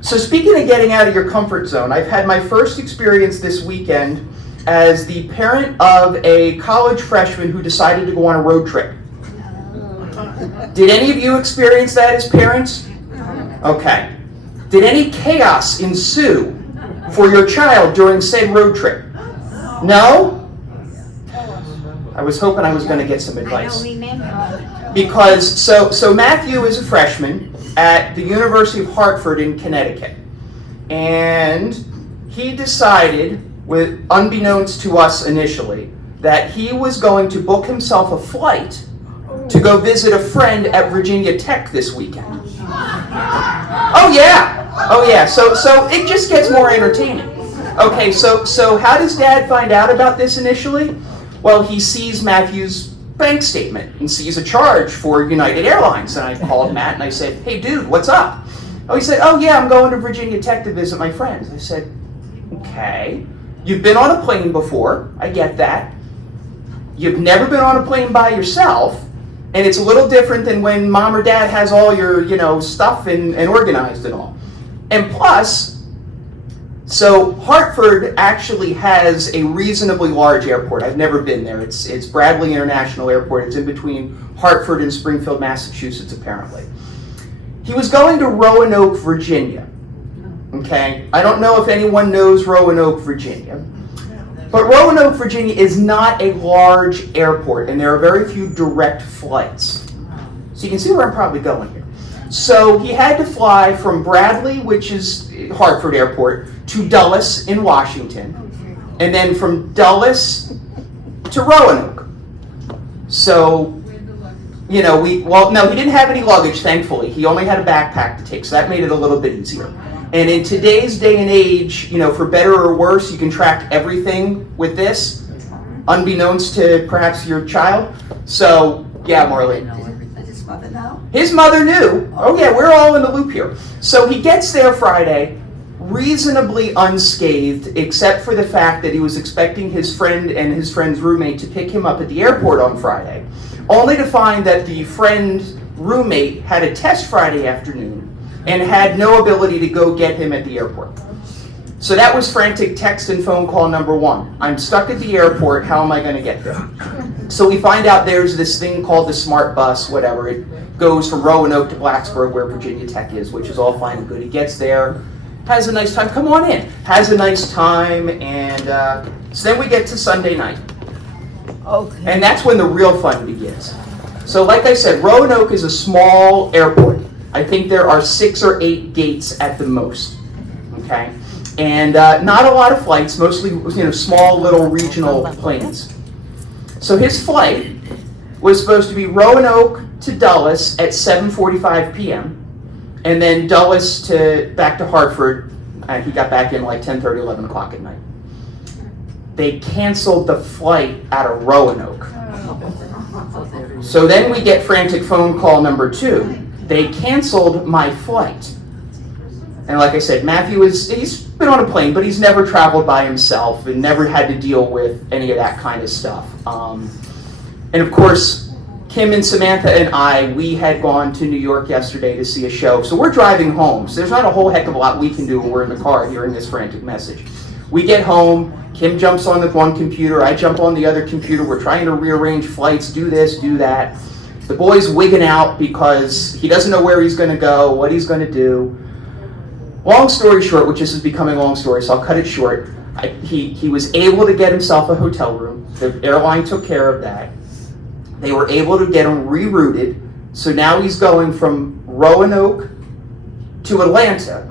So speaking of getting out of your comfort zone, I've had my first experience this weekend as the parent of a college freshman who decided to go on a road trip. Did any of you experience that as parents? Okay. Did any chaos ensue for your child during said road trip? No? I was hoping I was going to get some advice. I don't remember. Because, so Matthew is a freshman at the University of Hartford in Connecticut. And he decided, with unbeknownst to us initially, that he was going to book himself a flight to go visit a friend at Virginia Tech this weekend. Oh yeah. So it just gets more entertaining. Okay, so how does Dad find out about this initially? Well, he sees Matthew's bank statement and sees a charge for United Airlines. And I called Matt and I said, "Hey dude, what's up?" Oh, he said, "Oh yeah, I'm going to Virginia Tech to visit my friends." I said, "Okay, you've been on a plane before, I get that. You've never been on a plane by yourself, and it's a little different than when mom or dad has all your, stuff and organized and all. And plus, so Hartford actually has a reasonably large airport. I've never been there. It's Bradley International Airport. It's in between Hartford and Springfield, Massachusetts, apparently. He was going to Roanoke, Virginia. Okay? I don't know if anyone knows Roanoke, Virginia. But Roanoke, Virginia is not a large airport, and there are very few direct flights. So you can see where I'm probably going here. So he had to fly from Bradley, which is Hartford Airport, to Dulles in Washington, and then from Dulles to Roanoke. So, no, he didn't have any luggage, thankfully. He only had a backpack to take, so that made it a little bit easier. And in today's day and age, for better or worse, you can track everything with this, unbeknownst to perhaps your child. So, yeah, Marlene. Does his mother know? His mother knew. Oh yeah, we're all in the loop here. So he gets there Friday, reasonably unscathed, except for the fact that he was expecting his friend and his friend's roommate to pick him up at the airport on Friday, only to find that the friend's roommate had a test Friday afternoon and had no ability to go get him at the airport. So that was frantic text and phone call number one. I'm stuck at the airport, how am I going to get there? So we find out there's this thing called the Smart Bus, whatever. It goes from Roanoke to Blacksburg, where Virginia Tech is, which is all fine and good. He gets there, has a nice time, come on in, has a nice time, and so then we get to Sunday night. Okay. And that's when the real fun begins. So like I said, Roanoke is a small airport. I think there are 6 or 8 gates at the most, okay? And not a lot of flights, mostly small little regional planes. So his flight was supposed to be Roanoke to Dulles at 7:45 p.m. and then Dulles back to Hartford. He got back in like 10:30, 11 o'clock at night. They canceled the flight out of Roanoke. So then we get frantic phone call number 2. They canceled my flight. And like I said, Matthew he's been on a plane, but he's never traveled by himself and never had to deal with any of that kind of stuff. And of course, Kim and Samantha and I, we had gone to New York yesterday to see a show. So we're driving home. So there's not a whole heck of a lot we can do when we're in the car hearing this frantic message. We get home, Kim jumps on the one computer, I jump on the other computer. We're trying to rearrange flights, do this, do that. The boy's wigging out because he doesn't know where he's going to go, what he's going to do. Long story short, which this is becoming a long story, so I'll cut it short. He was able to get himself a hotel room. The airline took care of that. They were able to get him rerouted. So now he's going from Roanoke to Atlanta.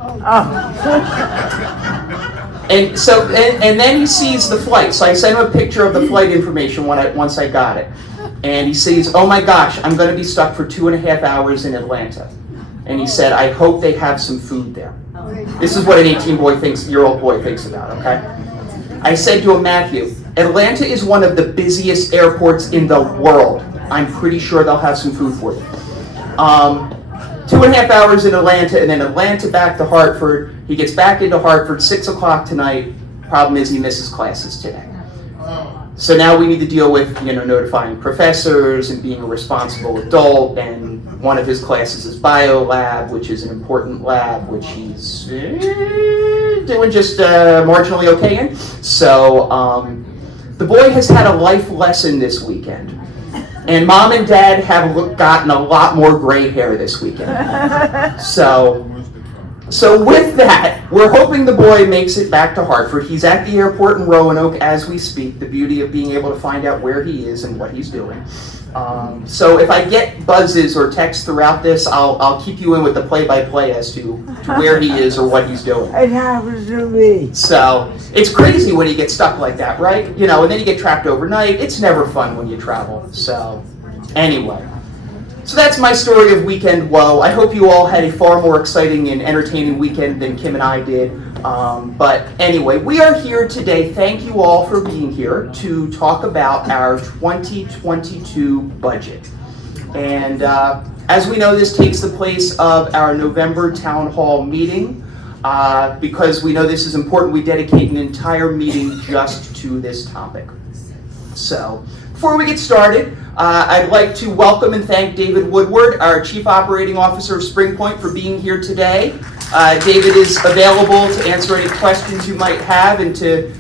And then he sees the flight. So I sent him a picture of the flight information once I got it. And he sees, oh my gosh, I'm going to be stuck for 2.5 hours in Atlanta. And he said, I hope they have some food there. This is what an 18-year-old boy thinks about, okay? I said to him, Matthew, Atlanta is one of the busiest airports in the world. I'm pretty sure they'll have some food for you. 2.5 hours in Atlanta, and then Atlanta back to Hartford. He gets back into Hartford, 6 o'clock tonight. Problem is he misses classes today. So now we need to deal with, notifying professors and being a responsible adult, and one of his classes is bio lab, which is an important lab, which he's doing just marginally okay in. So the boy has had a life lesson this weekend, and mom and dad have gotten a lot more gray hair this weekend. So with that, we're hoping the boy makes it back to Hartford. He's at the airport in Roanoke as we speak, the beauty of being able to find out where he is and what he's doing. So if I get buzzes or texts throughout this, I'll keep you in with the play-by-play as to where he is or what he's doing. It happens to me. So it's crazy when you get stuck like that, right? And then you get trapped overnight. It's never fun when you travel. So anyway. So that's my story of weekend woe. I hope you all had a far more exciting and entertaining weekend than Kim and I did. But anyway, we are here today. Thank you all for being here to talk about our 2022 budget. And as we know, this takes the place of our November town hall meeting. Because we know this is important, we dedicate an entire meeting just to this topic. So before we get started, I'd like to welcome and thank David Woodward, our Chief Operating Officer of SpringPoint, for being here today. David is available to answer any questions you might have and to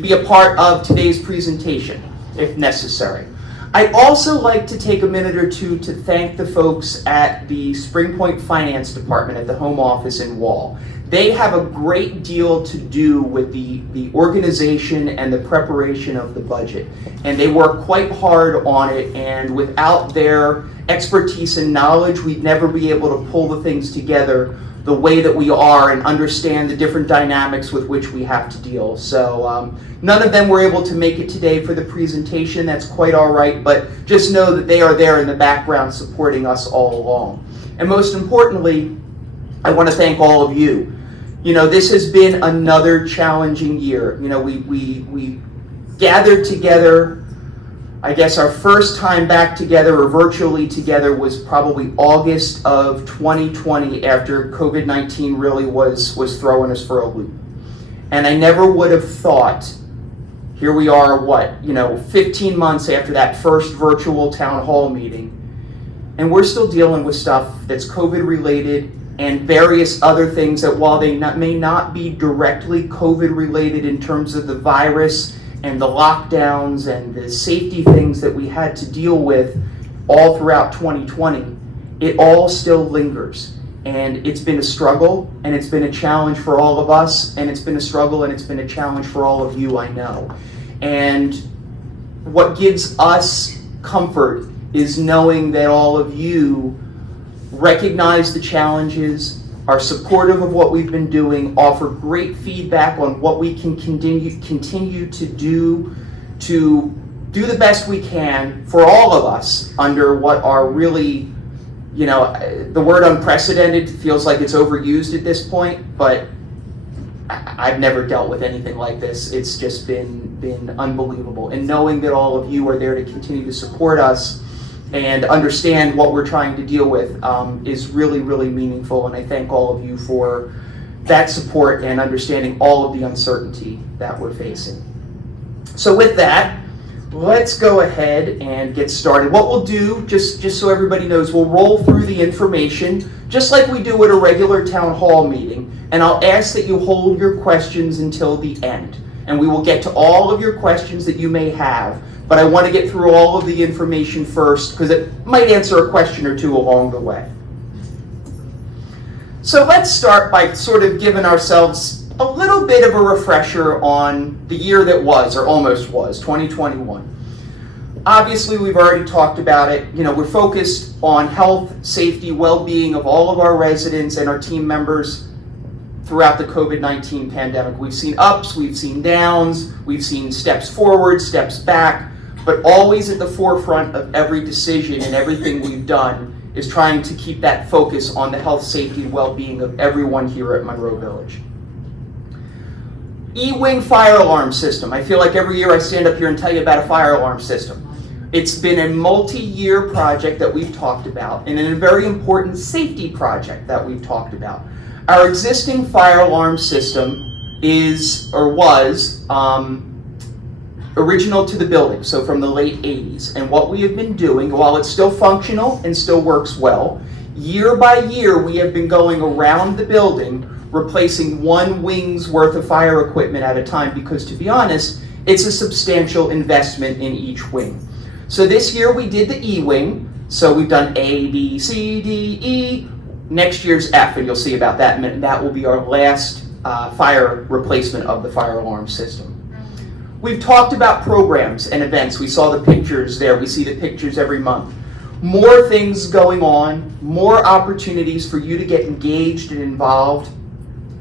be a part of today's presentation, if necessary. I'd also like to take a minute or two to thank the folks at the SpringPoint Finance Department at the home office in Wall. They have a great deal to do with the organization and the preparation of the budget. And they work quite hard on it, and without their expertise and knowledge, we'd never be able to pull the things together the way that we are and understand the different dynamics with which we have to deal. So none of them were able to make it today for the presentation. That's quite all right, but just know that they are there in the background supporting us all along. And most importantly, I want to thank all of you. This has been another challenging year. We gathered together. I guess our first time back together or virtually together was probably August of 2020 after COVID-19 really was throwing us for a loop. And I never would have thought, here we are, 15 months after that first virtual town hall meeting, and we're still dealing with stuff that's COVID related and various other things that, while they may not be directly COVID related in terms of the virus and the lockdowns and the safety things that we had to deal with all throughout 2020, it all still lingers. And it's been a struggle, and it's been a challenge for all of us, and it's been a struggle, and it's been a challenge for all of you, I know. And what gives us comfort is knowing that all of you recognize the challenges, are supportive of what we've been doing, offer great feedback on what we can continue to do the best we can for all of us under what are really, the word unprecedented feels like it's overused at this point, but I've never dealt with anything like this. It's just been unbelievable. And knowing that all of you are there to continue to support us and understand what we're trying to deal with is really, really meaningful. And I thank all of you for that support and understanding all of the uncertainty that we're facing. So with that, let's go ahead and get started. What we'll do, just so everybody knows, we'll roll through the information just like we do at a regular town hall meeting. And I'll ask that you hold your questions until the end. And we will get to all of your questions that you may have. But I want to get through all of the information first because it might answer a question or two along the way. So let's start by sort of giving ourselves a little bit of a refresher on the year that was, or almost was, 2021. Obviously, we've already talked about it. We're focused on health, safety, well-being of all of our residents and our team members throughout the COVID-19 pandemic. We've seen ups, we've seen downs, we've seen steps forward, steps back, but always at the forefront of every decision and everything we've done is trying to keep that focus on the health, safety, and well-being of everyone here at Monroe Village. E-Wing fire alarm system. I feel like every year I stand up here and tell you about a fire alarm system. It's been a multi-year project that we've talked about, and a very important safety project that we've talked about. Our existing fire alarm system is, or was, original to the building, so from the late 80s. And what we have been doing, while it's still functional and still works well, year by year we have been going around the building replacing one wing's worth of fire equipment at a time, because to be honest, it's a substantial investment in each wing. So this year we did the E wing, so we've done A, B, C, D, E. Next year's F, and you'll see about that in a minute. That will be our last fire replacement of the fire alarm system. We've talked about programs and events. We saw the pictures there. We see the pictures every month. More things going on, more opportunities for you to get engaged and involved,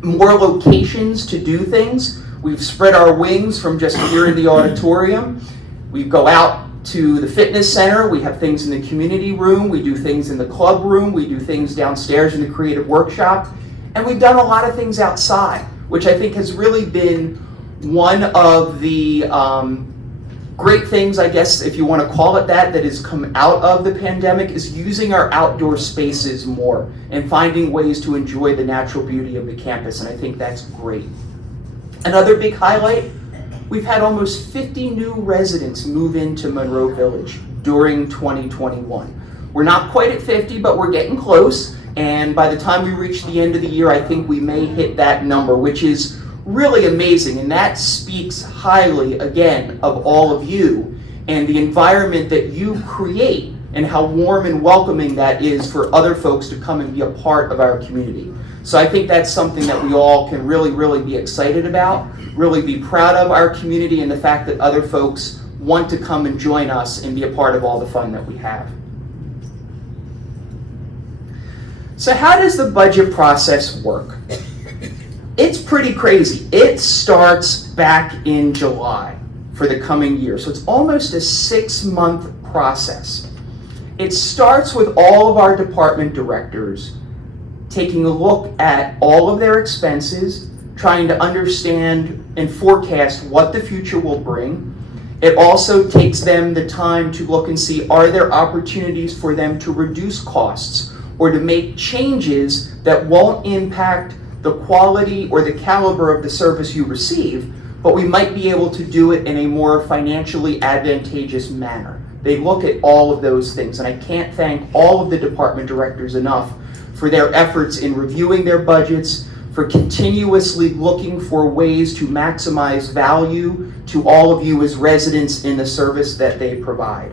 more locations to do things. We've spread our wings from just here in the auditorium. We go out to the fitness center. We have things in the community room. We do things in the club room. We do things downstairs in the creative workshop. And we've done a lot of things outside, which I think has really been one of the great things, I guess, if you want to call it that has come out of the pandemic, is using our outdoor spaces more and finding ways to enjoy the natural beauty of the campus, and I think that's great. Another big highlight, we've had almost 50 new residents move into Monroe Village during 2021. We're not quite at 50, but we're getting close, and by the time we reach the end of the year, I think we may hit that number, which is really amazing, and that speaks highly, again, of all of you and the environment that you create and how warm and welcoming that is for other folks to come and be a part of our community. So I think that's something that we all can really, really be excited about, really be proud of our community and the fact that other folks want to come and join us and be a part of all the fun that we have. So how does the budget process work? It's pretty crazy. It starts back in July for the coming year. So it's almost a 6-month process. It starts with all of our department directors taking a look at all of their expenses, trying to understand and forecast what the future will bring. It also takes them the time to look and see, are there opportunities for them to reduce costs or to make changes that won't impact the quality or the caliber of the service you receive, but we might be able to do it in a more financially advantageous manner. They look at all of those things, and I can't thank all of the department directors enough for their efforts in reviewing their budgets, for continuously looking for ways to maximize value to all of you as residents in the service that they provide.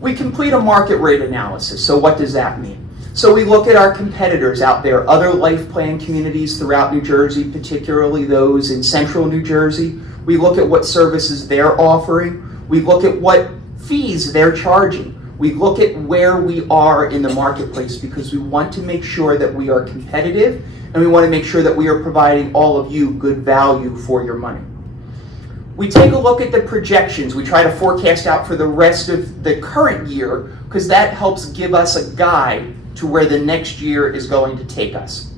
We complete a market rate analysis. So what does that mean? So we look at our competitors out there, other life plan communities throughout New Jersey, particularly those in central New Jersey. We look at what services they're offering. We look at what fees they're charging. We look at where we are in the marketplace, because we want to make sure that we are competitive, and we want to make sure that we are providing all of you good value for your money. We take a look at the projections. We try to forecast out for the rest of the current year, because that helps give us a guide to where the next year is going to take us.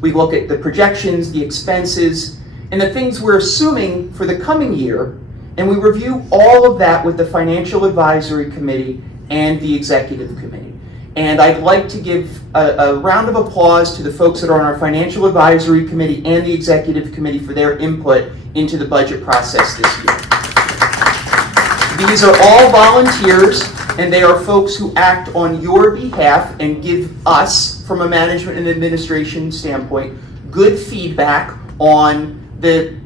We look at the projections, the expenses, and the things we're assuming for the coming year, and we review all of that with the Financial Advisory Committee and the Executive Committee. And I'd like to give a round of applause to the folks that are on our Financial Advisory Committee and the Executive Committee for their input into the budget process this year. These are all volunteers, and they are folks who act on your behalf and give us, from a management and administration standpoint, good feedback on the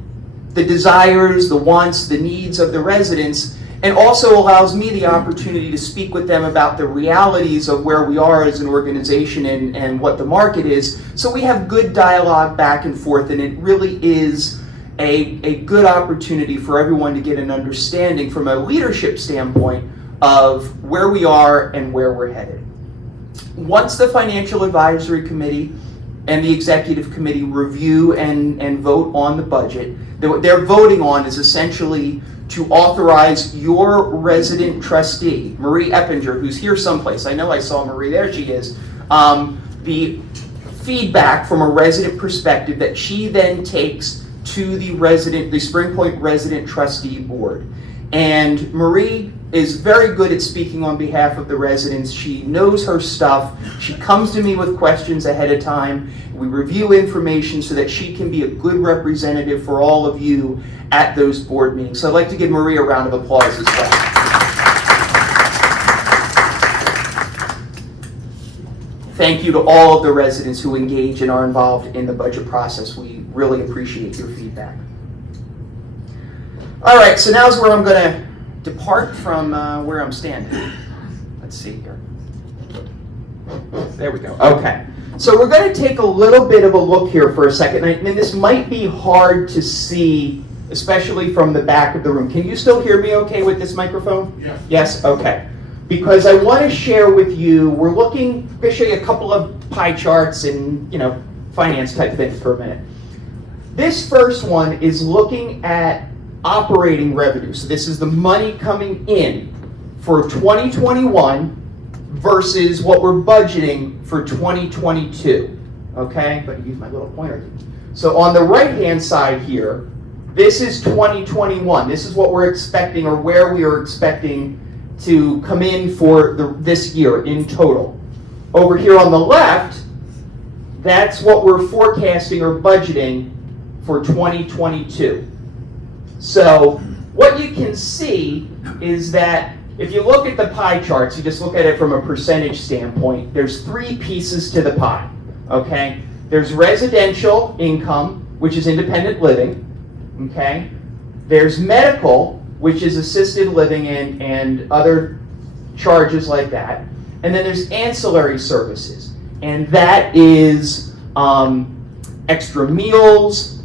desires, the wants, the needs of the residents, and also allows me the opportunity to speak with them about the realities of where we are as an organization and what the market is. So we have good dialogue back and forth, and it really is a good opportunity for everyone to get an understanding from a leadership standpoint of where we are and where we're headed. Once the Financial Advisory Committee and the Executive Committee review and vote on the budget, what they're voting on is essentially to authorize your resident trustee, Marie Eppinger, who's here someplace. I know I saw Marie, there she is. The feedback from a resident perspective that she then takes to the Spring Point Resident Trustee Board. And Marie is very good at speaking on behalf of the residents. She knows her stuff. She comes to me with questions ahead of time. We review information so that she can be a good representative for all of you at those board meetings. So I'd like to give Marie a round of applause as well. Thank you to all of the residents who engage and are involved in the budget process. We really appreciate your feedback. All right, so now's where I'm going to depart from where I'm standing. Let's see here. There we go. Okay. So we're going to take a little bit of a look here for a second. I mean, this might be hard to see, especially from the back of the room. Can you still hear me okay with this microphone? Yes. Yes? Okay. Because I want to share with you, we're going to show you a couple of pie charts and, finance type things for a minute. This first one is looking at operating revenue. So this is the money coming in for 2021 versus what we're budgeting for 2022. Okay? But I use my little pointer. So on the right-hand side here, this is 2021. This is what we're expecting, or where we are expecting to come in for this year in total. Over here on the left, that's what we're forecasting or budgeting for 2022. So what you can see is that if you look at the pie charts, you just look at it from a percentage standpoint, there's three pieces to the pie, okay? There's residential income, which is independent living, okay? There's medical, which is assisted living and other charges like that. And then there's ancillary services, and that is extra meals,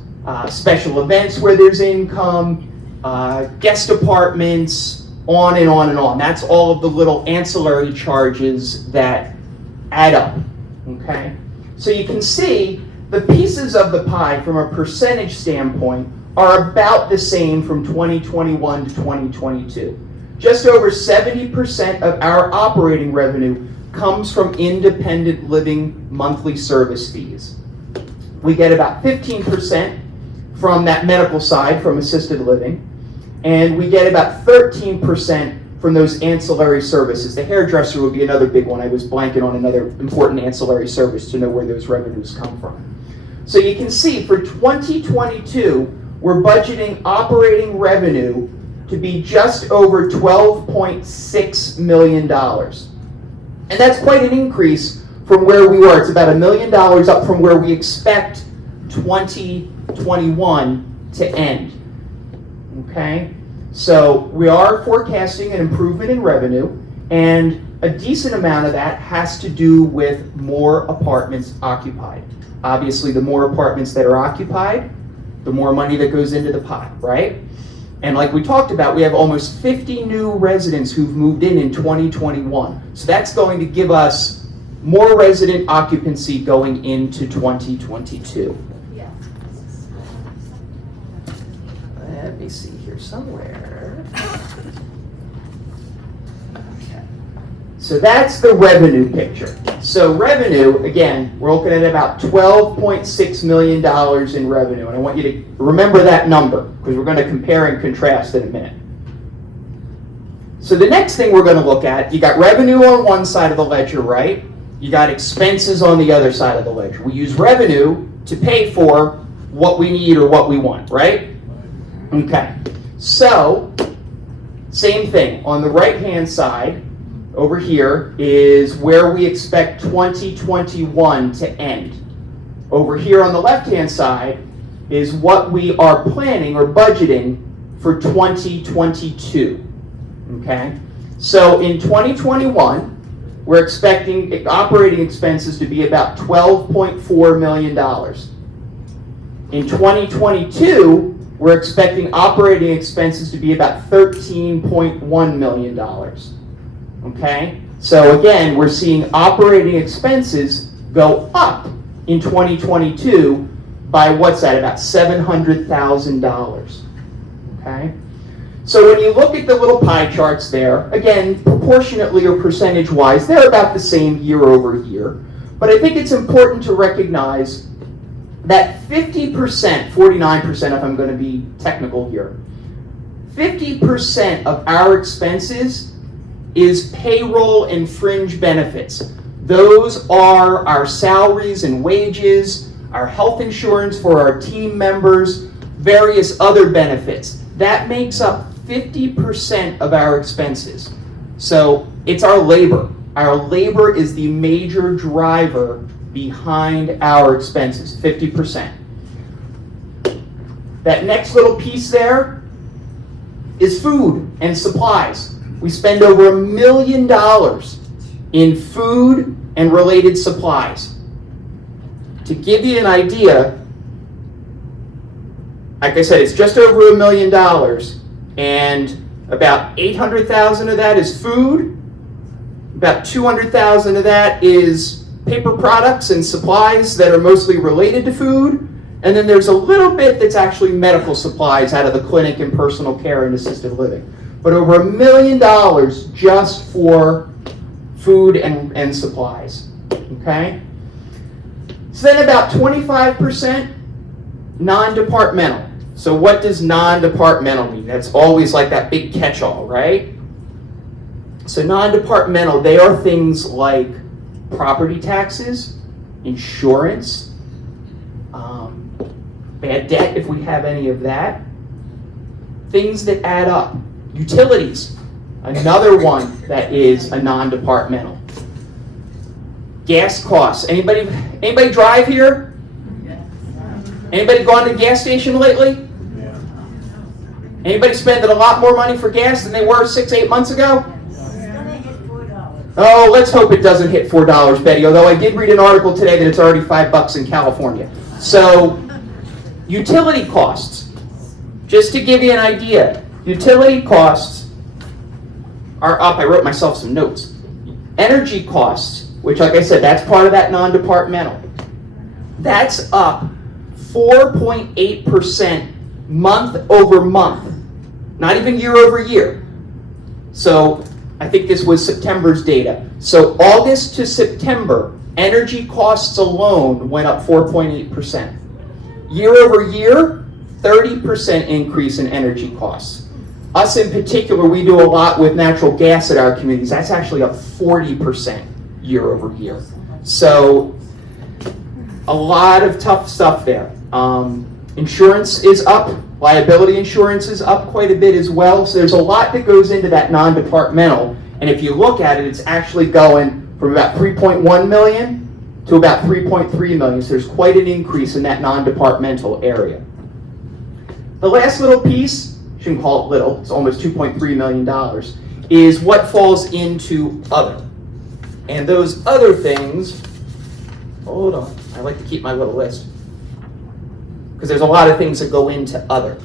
special events where there's income, guest apartments, on and on and on. That's all of the little ancillary charges that add up, okay? So you can see the pieces of the pie from a percentage standpoint are about the same from 2021 to 2022. Just over 70% of our operating revenue comes from independent living monthly service fees. We get about 15% from that medical side, from assisted living, and we get about 13% from those ancillary services. The hairdresser would be another big one. I was blanking on another important ancillary service to know where those revenues come from. So you can see for 2022, we're budgeting operating revenue to be just over $12.6 million. And that's quite an increase from where we were. It's about $1 million up from where we expect 2021 to end. Okay? So we are forecasting an improvement in revenue, and a decent amount of that has to do with more apartments occupied. Obviously, the more apartments that are occupied, the more money that goes into the pot, right? And like we talked about, we have almost 50 new residents who've moved in 2021. So that's going to give us more resident occupancy going into 2022. Yeah. Let me see here somewhere. Okay. So that's the revenue picture. So revenue, again, we're looking at about $12.6 million in revenue. And I want you to remember that number, because we're going to compare and contrast in a minute. So the next thing we're going to look at, you got revenue on one side of the ledger, right? You got expenses on the other side of the ledger. We use revenue to pay for what we need or what we want, right? Okay. So, same thing. On the right-hand side, over here, is where we expect 2021 to end. Over here on the left-hand side is what we are planning or budgeting for 2022. Okay? So in 2021, we're expecting operating expenses to be about $12.4 million. In 2022, we're expecting operating expenses to be about $13.1 million. Okay? So again, we're seeing operating expenses go up in 2022 by what's that? About $700,000. Okay? So when you look at the little pie charts there, again, proportionately or percentage-wise, they're about the same year over year. But I think it's important to recognize that 50%, 49% if I'm going to be technical here, 50% of our expenses is payroll and fringe benefits. Those are our salaries and wages, our health insurance for our team members, various other benefits. That makes up 50% of our expenses. So it's our labor. Our labor is the major driver behind our expenses, 50%. That next little piece there is food and supplies. We spend over $1 million in food and related supplies. To give you an idea, like I said, it's just over $1 million, and about $800,000 of that is food, about $200,000 of that is paper products and supplies that are mostly related to food, and then there's a little bit that's actually medical supplies out of the clinic and personal care and assisted living. But over $1 million just for food and supplies, okay? So then about 25% non-departmental. So what does non-departmental mean? That's always like that big catch-all, right? So non-departmental, they are things like property taxes, insurance, bad debt if we have any of that, things that add up. Utilities, another one that is a non-departmental. Gas costs. Anybody drive here? Anybody gone to the gas station lately? Anybody spending a lot more money for gas than they were 6-8 months ago? Oh, let's hope it doesn't hit $4, Betty, although I did read an article today that it's already $5 in California. So, utility costs. Just to give you an idea, utility costs are up. I wrote myself some notes. Energy costs, which like I said, that's part of that non-departmental. That's up 4.8% month over month, not even year over year. So I think this was September's data. So August to September, energy costs alone went up 4.8%. Year over year, 30% increase in energy costs. Us in particular, we do a lot with natural gas at our communities. That's actually up 40% year over year. So a lot of tough stuff there. Insurance is up. Liability insurance is up quite a bit as well. So there's a lot that goes into that non-departmental. And if you look at it, it's actually going from about 3.1 million to about 3.3 million. So there's quite an increase in that non-departmental area. The last little piece, shouldn't call it little, it's almost $2.3 million, is what falls into other. And those other things, hold on, I like to keep my little list, because there's a lot of things that go into other.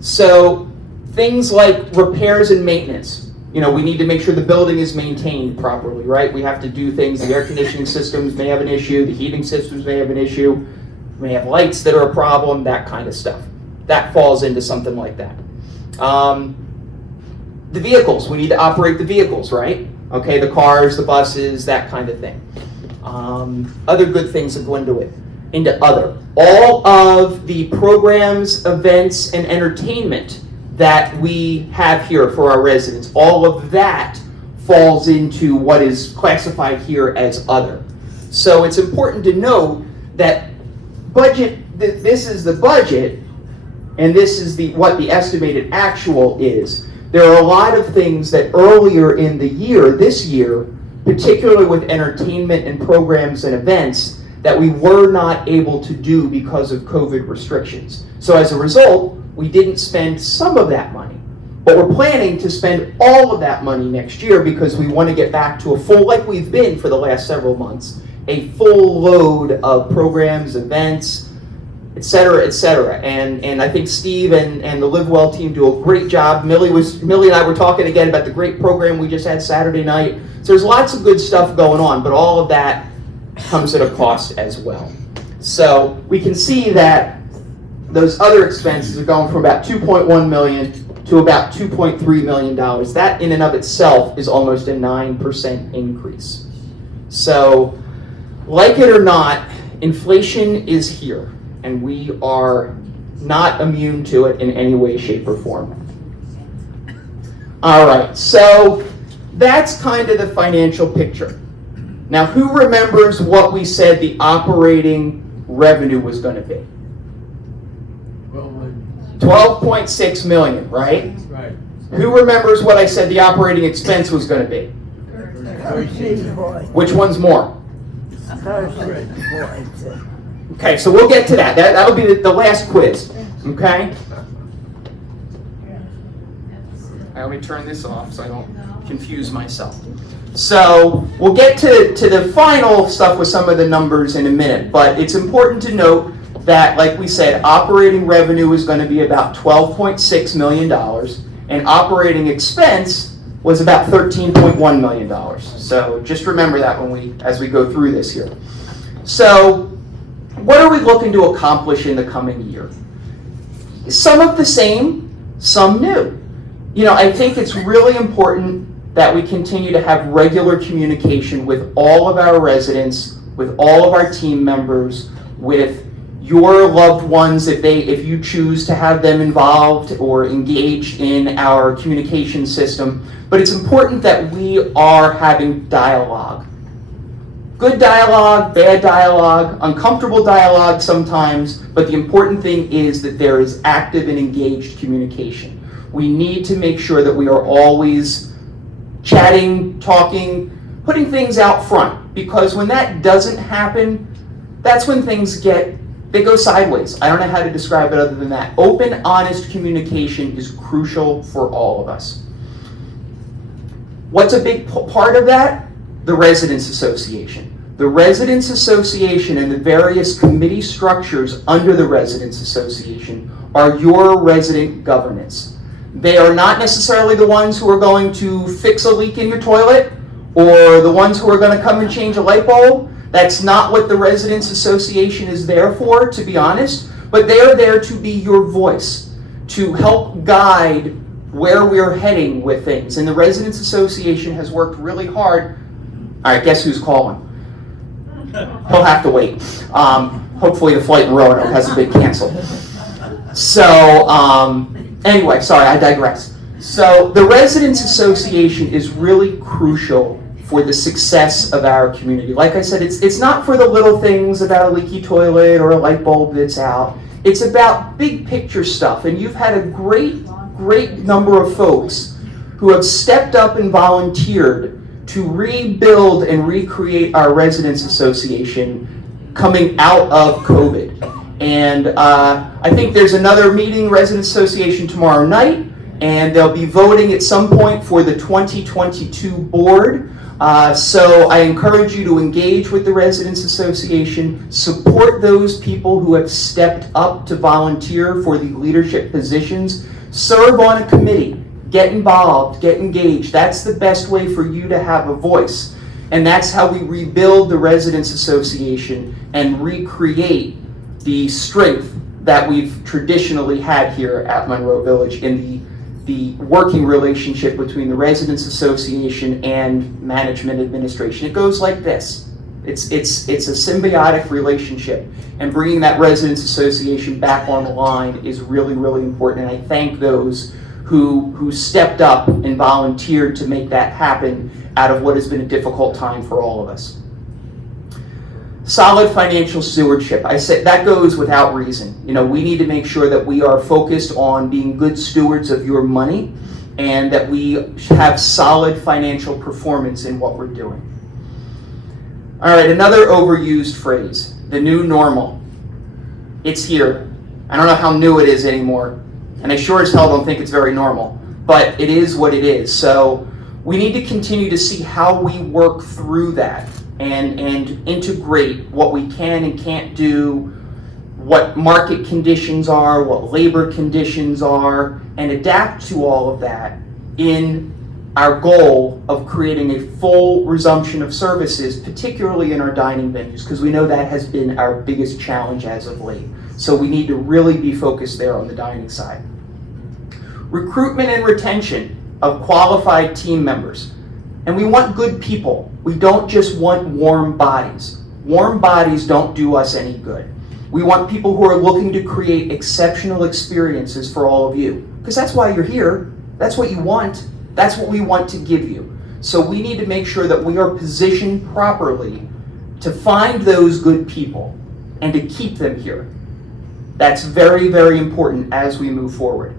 So things like repairs and maintenance. You know, we need to make sure the building is maintained properly, right? We have to do things, the air conditioning systems may have an issue, the heating systems may have an issue, we may have lights that are a problem, that kind of stuff. That falls into something like that. The vehicles, we need to operate the vehicles, right? Okay, the cars, the buses, that kind of thing. Other good things that go into other. All of the programs, events, and entertainment that we have here for our residents, all of that falls into what is classified here as other. So it's important to note that this is the budget, and this is what the estimated actual is. There are a lot of things that earlier in the year, this year, particularly with entertainment and programs and events, that we were not able to do because of COVID restrictions. So as a result, we didn't spend some of that money. But we're planning to spend all of that money next year because we want to get back to a full, like we've been for the last several months, a full load of programs, events, et cetera, et cetera. And I think Steve and the Live Well team do a great job. Millie and I were talking again about the great program we just had Saturday night. So there's lots of good stuff going on, but all of that comes at a cost as well. So we can see that those other expenses are going from about 2.1 million to about $2.3 million. That in and of itself is almost a 9% increase. So, like it or not, inflation is here, and we are not immune to it in any way, shape, or form. All right, so that's kind of the financial picture. Now, who remembers what we said the operating revenue was going to be? 12.6 million, right? Right. Who remembers what I said the operating expense was going to be? 13 points. Which one's more? 13 points. Okay, so we'll get to that. That'll be the last quiz, okay? Let me turn this off so I don't confuse myself. So we'll get to the final stuff with some of the numbers in a minute, but it's important to note that, like we said, operating revenue is going to be about $12.6 million, and operating expense was about $13.1 million. So just remember that as we go through this here. So what are we looking to accomplish in the coming year? Some of the same, some new. You know, I think it's really important that we continue to have regular communication with all of our residents, with all of our team members, with your loved ones if you choose to have them involved or engaged in our communication system. But it's important that we are having dialogue. Good dialogue, bad dialogue, uncomfortable dialogue sometimes, but the important thing is that there is active and engaged communication. We need to make sure that we are always chatting, talking, putting things out front, because when that doesn't happen, that's when things they go sideways. I don't know how to describe it other than that. Open, honest communication is crucial for all of us. What's a big part of that? The Residents Association. The Residents Association and the various committee structures under the Residents Association are your resident governance. They are not necessarily the ones who are going to fix a leak in your toilet or the ones who are going to come and change a light bulb. That's not what the Residents Association is there for, to be honest, but they are there to be your voice, to help guide where we're heading with things. And the Residents Association has worked really hard. All right, guess who's calling? He'll have to wait. Hopefully the flight in Roanoke hasn't been canceled. So, anyway, sorry, I digress. So the Residents Association is really crucial for the success of our community. Like I said, it's not for the little things about a leaky toilet or a light bulb that's out. It's about big picture stuff. And you've had a great number of folks who have stepped up and volunteered to rebuild and recreate our Residents Association coming out of COVID. And I think there's another meeting, Residents Association, tomorrow night, and they'll be voting at some point for the 2022 board. So I encourage you to engage with the Residents Association, support those people who have stepped up to volunteer for the leadership positions, serve on a committee, get involved, get engaged. That's the best way for you to have a voice. And that's how we rebuild the Residents Association and recreate the strength that we've traditionally had here at Monroe Village in the working relationship between the Residents Association and management administration. It goes like this. It's a symbiotic relationship, and bringing that Residents Association back on the line is really, really important. And I thank those who stepped up and volunteered to make that happen out of what has been a difficult time for all of us. Solid financial stewardship. I said that goes without reason. You know, we need to make sure that we are focused on being good stewards of your money and that we have solid financial performance in what we're doing. All right, another overused phrase, the new normal. It's here. I don't know how new it is anymore, and I sure as hell don't think it's very normal, but it is what it is. So we need to continue to see how we work through that and integrate what we can and can't do, what market conditions are, what labor conditions are, and adapt to all of that in our goal of creating a full resumption of services, particularly in our dining venues, because we know that has been our biggest challenge as of late. So we need to really be focused there on the dining side. Recruitment and retention of qualified team members. And we want good people. We don't just want warm bodies. Warm bodies don't do us any good. We want people who are looking to create exceptional experiences for all of you. Because that's why you're here. That's what you want. That's what we want to give you. So we need to make sure that we are positioned properly to find those good people and to keep them here. That's very, very important as we move forward.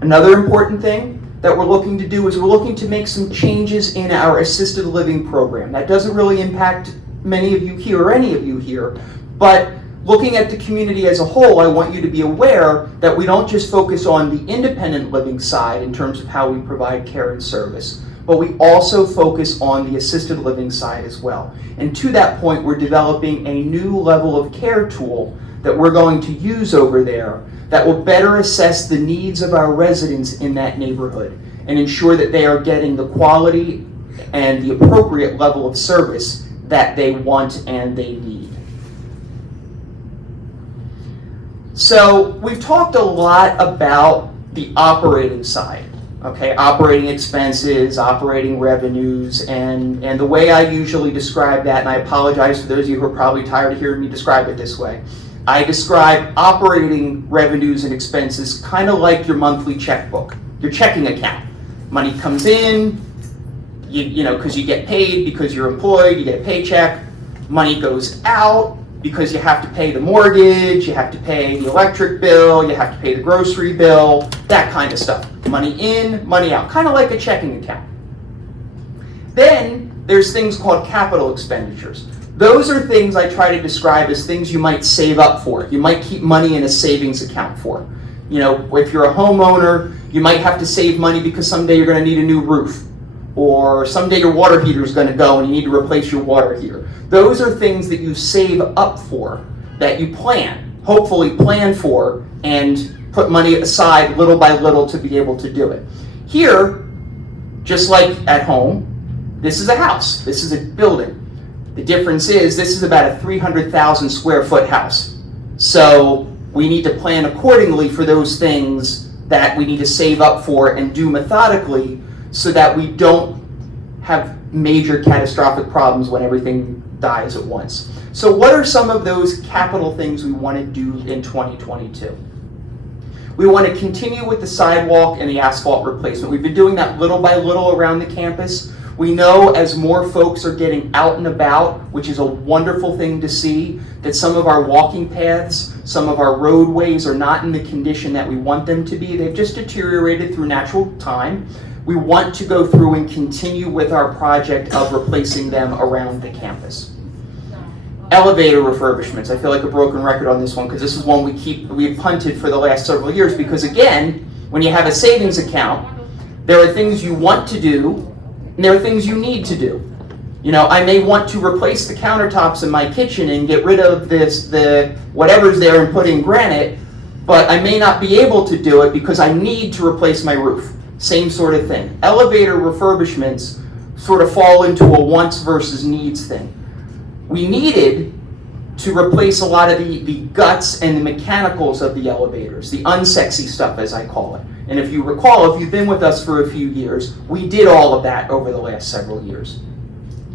Another important thing that we're looking to do is we're looking to make some changes in our assisted living program. That doesn't really impact many of you here or any of you here, but looking at the community as a whole, I want you to be aware that we don't just focus on the independent living side in terms of how we provide care and service, but we also focus on the assisted living side as well. And to that point, we're developing a new level of care tool that we're going to use over there that will better assess the needs of our residents in that neighborhood and ensure that they are getting the quality and the appropriate level of service that they want and they need. So we've talked a lot about the operating side, okay? Operating expenses, operating revenues, and the way I usually describe that, and I apologize for those of you who are probably tired of hearing me describe it this way, I describe operating revenues and expenses kind of like your monthly checkbook, your checking account. Money comes in, you know, because you get paid, because you're employed, you get a paycheck. Money goes out because you have to pay the mortgage, you have to pay the electric bill, you have to pay the grocery bill, that kind of stuff. Money in, money out, kind of like a checking account. Then there's things called capital expenditures. Those are things I try to describe as things you might save up for. You might keep money in a savings account for. You know, if you're a homeowner, you might have to save money because someday you're going to need a new roof. Or someday your water heater is going to go and you need to replace your water heater. Those are things that you save up for, that you hopefully plan for, and put money aside little by little to be able to do it. Here, just like at home, this is a house, this is a building. The difference is this is about a 300,000 square foot house. So we need to plan accordingly for those things that we need to save up for and do methodically so that we don't have major catastrophic problems when everything dies at once. So what are some of those capital things we want to do in 2022? We want to continue with the sidewalk and the asphalt replacement. We've been doing that little by little around the campus. We know as more folks are getting out and about, which is a wonderful thing to see, that some of our walking paths, some of our roadways are not in the condition that we want them to be. They've just deteriorated through natural time. We want to go through and continue with our project of replacing them around the campus. Elevator refurbishments. I feel like a broken record on this one because this is one we've punted for the last several years because again, when you have a savings account, there are things you want to do and there are things you need to do. You know, I may want to replace the countertops in my kitchen and get rid of the whatever's there and put in granite, but I may not be able to do it because I need to replace my roof. Same sort of thing. Elevator refurbishments sort of fall into a wants versus needs thing. We needed to replace a lot of the guts and the mechanicals of the elevators, the unsexy stuff as I call it. And if you recall, if you've been with us for a few years, we did all of that over the last several years.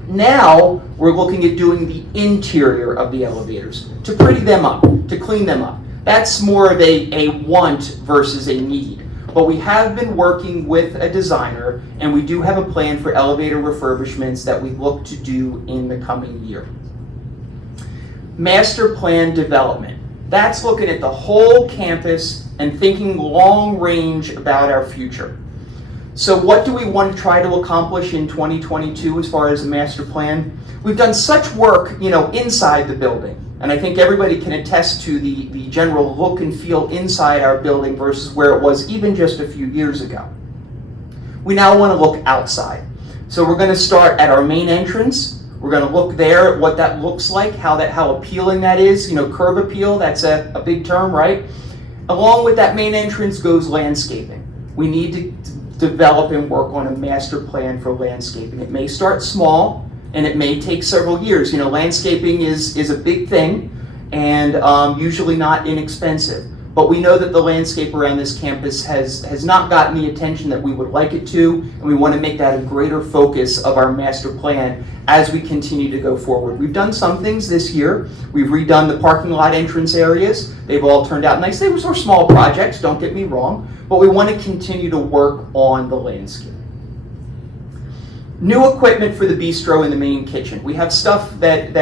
Now we're looking at doing the interior of the elevators, to pretty them up, to clean them up. That's more of a want versus a need. But we have been working with a designer, and we do have a plan for elevator refurbishments that we look to do in the coming year. Master plan development. That's looking at the whole campus and thinking long range about our future. So what do we want to try to accomplish in 2022 as far as the master plan? We've done such work, you know, inside the building. And I think everybody can attest to the general look and feel inside our building versus where it was even just a few years ago. We now want to look outside. So we're going to start at our main entrance. We're going to look there at what that looks like, how appealing that is. You know, curb appeal, that's a big term, right? Along with that main entrance goes landscaping. We need to develop and work on a master plan for landscaping. It may start small, and it may take several years. You know, landscaping is a big thing and usually not inexpensive. but we know that the landscape around this campus has not gotten the attention that we would like it to, and we want to make that a greater focus of our master plan as we continue to go forward. We've done some things this year. We've redone the parking lot entrance areas. They've all turned out nice. They were small projects, don't get me wrong, but we want to continue to work on the landscape. New equipment for the bistro and the main kitchen. We have stuff that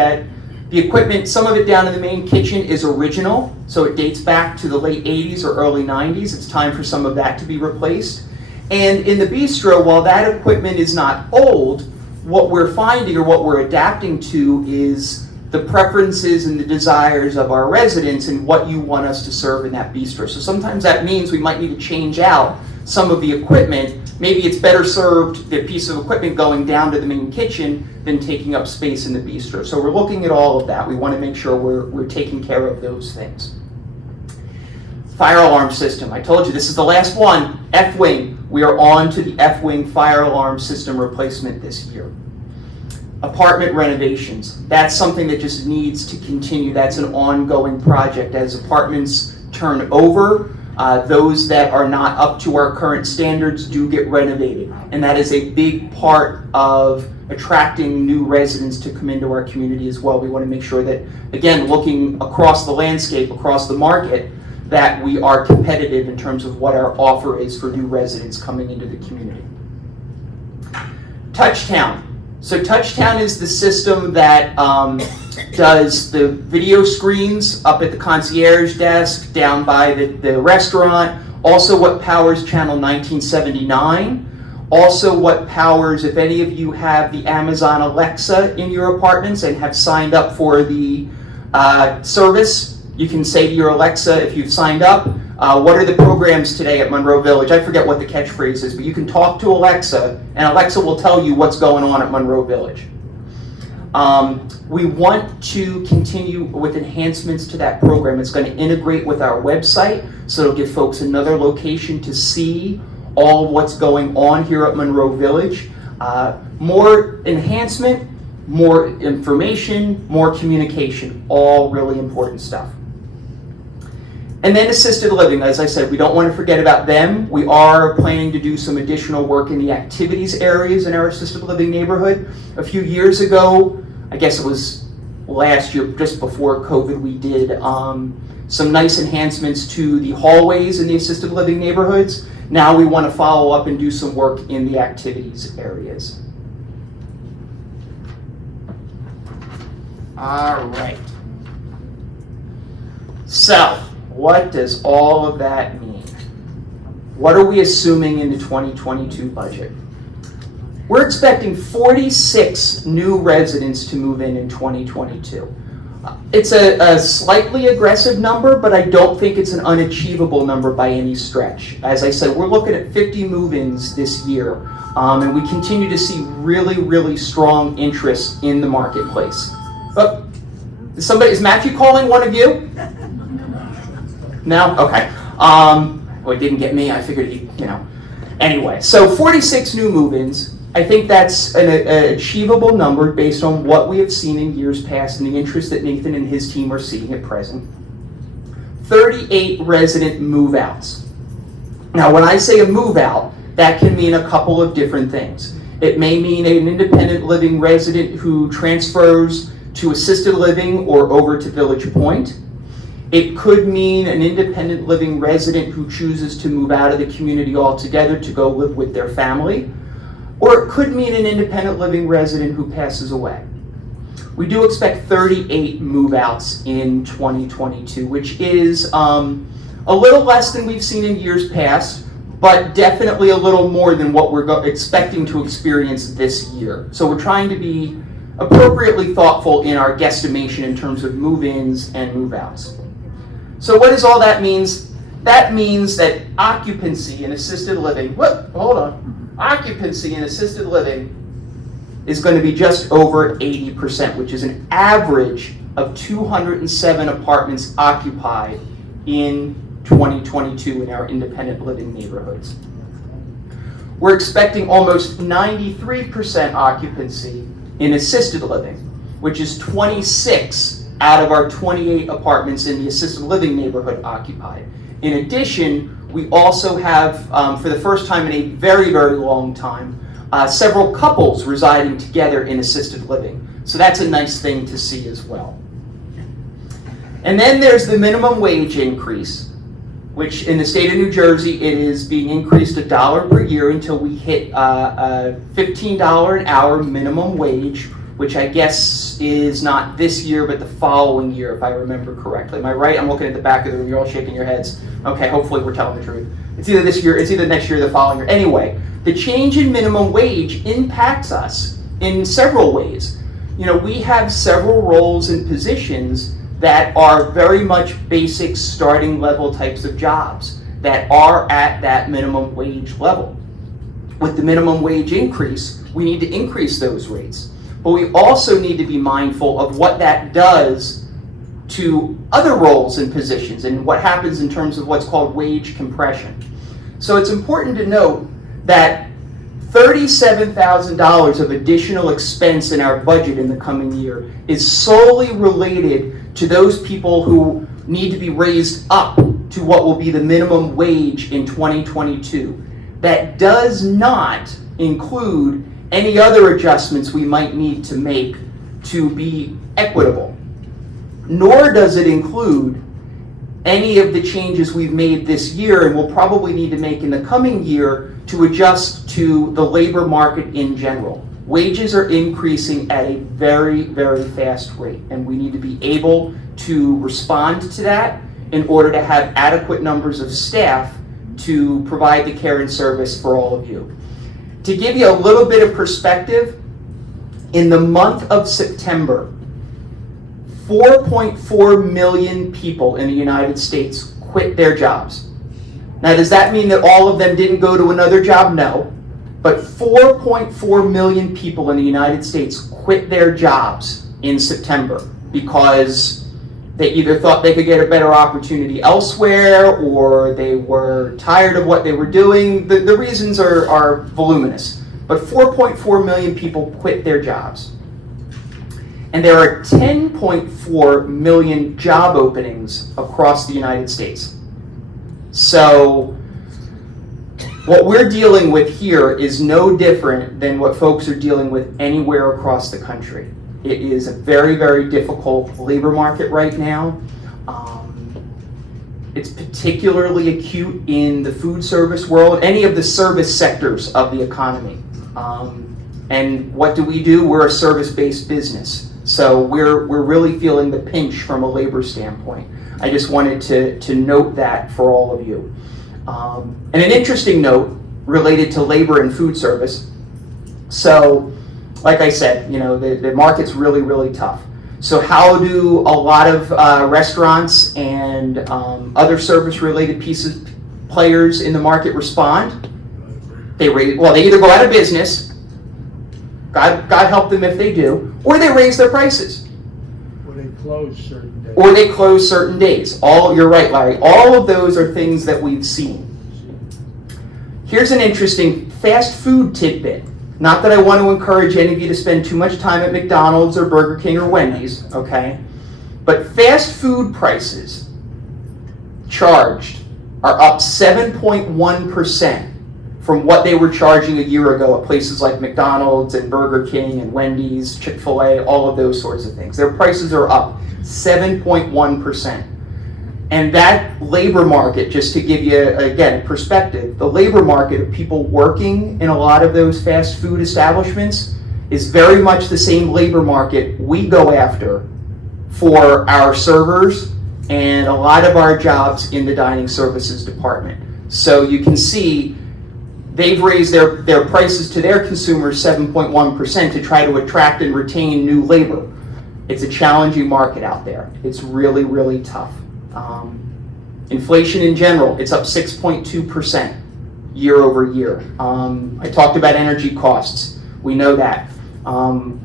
the equipment, some of it down in the main kitchen is original, so it dates back to the late 80s or early 90s. It's time for some of that to be replaced. And in the bistro, while that equipment is not old, what we're finding or what we're adapting to is the preferences and the desires of our residents and what you want us to serve in that bistro. So sometimes that means we might need to change out some of the equipment. Maybe it's better served, the piece of equipment going down to the main kitchen than taking up space in the bistro. So we're looking at all of that. We want to make sure we're taking care of those things. Fire alarm system. I told you this is the last one. F-Wing. We are on to the F-Wing fire alarm system replacement this year. Apartment renovations. That's something that just needs to continue. That's an ongoing project. As apartments turn over, those that are not up to our current standards do get renovated. And that is a big part of attracting new residents to come into our community as well. We want to make sure that, again, looking across the landscape, across the market, that we are competitive in terms of what our offer is for new residents coming into the community. Touchtown. So Touchtown is the system that does the video screens up at the concierge desk, down by the restaurant, also what powers channel 1979, also what powers, if any of you have the Amazon Alexa in your apartments and have signed up for the service, you can say to your Alexa, if you've signed up, what are the programs today at Monroe Village? I forget what the catchphrase is, but you can talk to Alexa, and Alexa will tell you what's going on at Monroe Village. We want to continue with enhancements to that program. It's going to integrate with our website, so it'll give folks another location to see all of what's going on here at Monroe Village. More enhancement, more information, more communication, all really important stuff. And then assisted living, as I said, we don't want to forget about them. We are planning to do some additional work in the activities areas in our assisted living neighborhood. A few years ago, I guess it was last year, just before COVID, we did some nice enhancements to the hallways in the assisted living neighborhoods. Now we want to follow up and do some work in the activities areas. All right. So, what does all of that mean? What are we assuming in the 2022 budget? We're expecting 46 new residents to move in 2022. It's a slightly aggressive number, but I don't think it's an unachievable number by any stretch. As I said, we're looking at 50 move-ins this year, and we continue to see really, really strong interest in the marketplace. Oh, is Matthew calling one of you? No? Okay. Well, he didn't get me. I figured he, Anyway, so 46 new move-ins. I think that's an achievable number based on what we have seen in years past and the interest that Nathan and his team are seeing at present. 38 resident move-outs. Now, when I say a move-out, that can mean a couple of different things. It may mean an independent living resident who transfers to assisted living or over to Village Point. It could mean an independent living resident who chooses to move out of the community altogether to go live with their family. Or it could mean an independent living resident who passes away. We do expect 38 move-outs in 2022, which is a little less than we've seen in years past, but definitely a little more than what we're expecting to experience this year. So we're trying to be appropriately thoughtful in our guesstimation in terms of move-ins and move-outs. So what does all that mean? That means that occupancy in assisted living, occupancy in assisted living is going to be just over 80%, which is an average of 207 apartments occupied in 2022 in our independent living neighborhoods. We're expecting almost 93% occupancy in assisted living, which is 26 out of our 28 apartments in the assisted living neighborhood occupied. In addition, we also have, for the first time in a very, very long time, several couples residing together in assisted living. So that's a nice thing to see as well. And then there's the minimum wage increase, which in the state of New Jersey, it is being increased $1 per year until we hit a $15 an hour minimum wage, which I guess is not this year, but the following year, if I remember correctly. Am I right? I'm looking at the back of the room. You're all shaking your heads. Okay, hopefully we're telling the truth. It's either this year, it's either next year or the following year. Anyway, the change in minimum wage impacts us in several ways. You know, we have several roles and positions that are very much basic starting level types of jobs that are at that minimum wage level. With the minimum wage increase, we need to increase those rates. But we also need to be mindful of what that does to other roles and positions and what happens in terms of what's called wage compression. So it's important to note that $37,000 of additional expense in our budget in the coming year is solely related to those people who need to be raised up to what will be the minimum wage in 2022. That does not include any other adjustments we might need to make to be equitable, nor does it include any of the changes we've made this year and will probably need to make in the coming year to adjust to the labor market in general. Wages are increasing at a very, very fast rate, and we need to be able to respond to that in order to have adequate numbers of staff to provide the care and service for all of you. To give you a little bit of perspective, in the month of September, 4.4 million people in the United States quit their jobs. Now, does that mean that all of them didn't go to another job? No. But 4.4 million people in the United States quit their jobs in September because they either thought they could get a better opportunity elsewhere or they were tired of what they were doing. The reasons are voluminous. But 4.4 million people quit their jobs. And there are 10.4 million job openings across the United States. So what we're dealing with here is no different than what folks are dealing with anywhere across the country. It is a very, very difficult labor market right now. It's particularly acute in the food service world, any of the service sectors of the economy. And what do? We're a service-based business. So we're really feeling the pinch from a labor standpoint. I just wanted to note that for all of you. And an interesting note related to labor and food service. So, like I said, you know, the market's really, really tough. So how do a lot of restaurants and other service-related players in the market respond? They either go out of business, God help them if they do, or they raise their prices. Or they close certain days. You're right, Larry. All of those are things that we've seen. Here's an interesting fast food tidbit. Not that I want to encourage any of you to spend too much time at McDonald's or Burger King or Wendy's, okay? But fast food prices charged are up 7.1% from what they were charging a year ago at places like McDonald's and Burger King and Wendy's, Chick-fil-A, all of those sorts of things. Their prices are up 7.1%. And that labor market, just to give you, again, perspective, the labor market of people working in a lot of those fast food establishments is very much the same labor market we go after for our servers and a lot of our jobs in the dining services department. So you can see they've raised their prices to their consumers 7.1% to try to attract and retain new labor. It's a challenging market out there. It's really, really tough. Inflation in general, it's up 6.2% year over year. I talked about energy costs. We know that.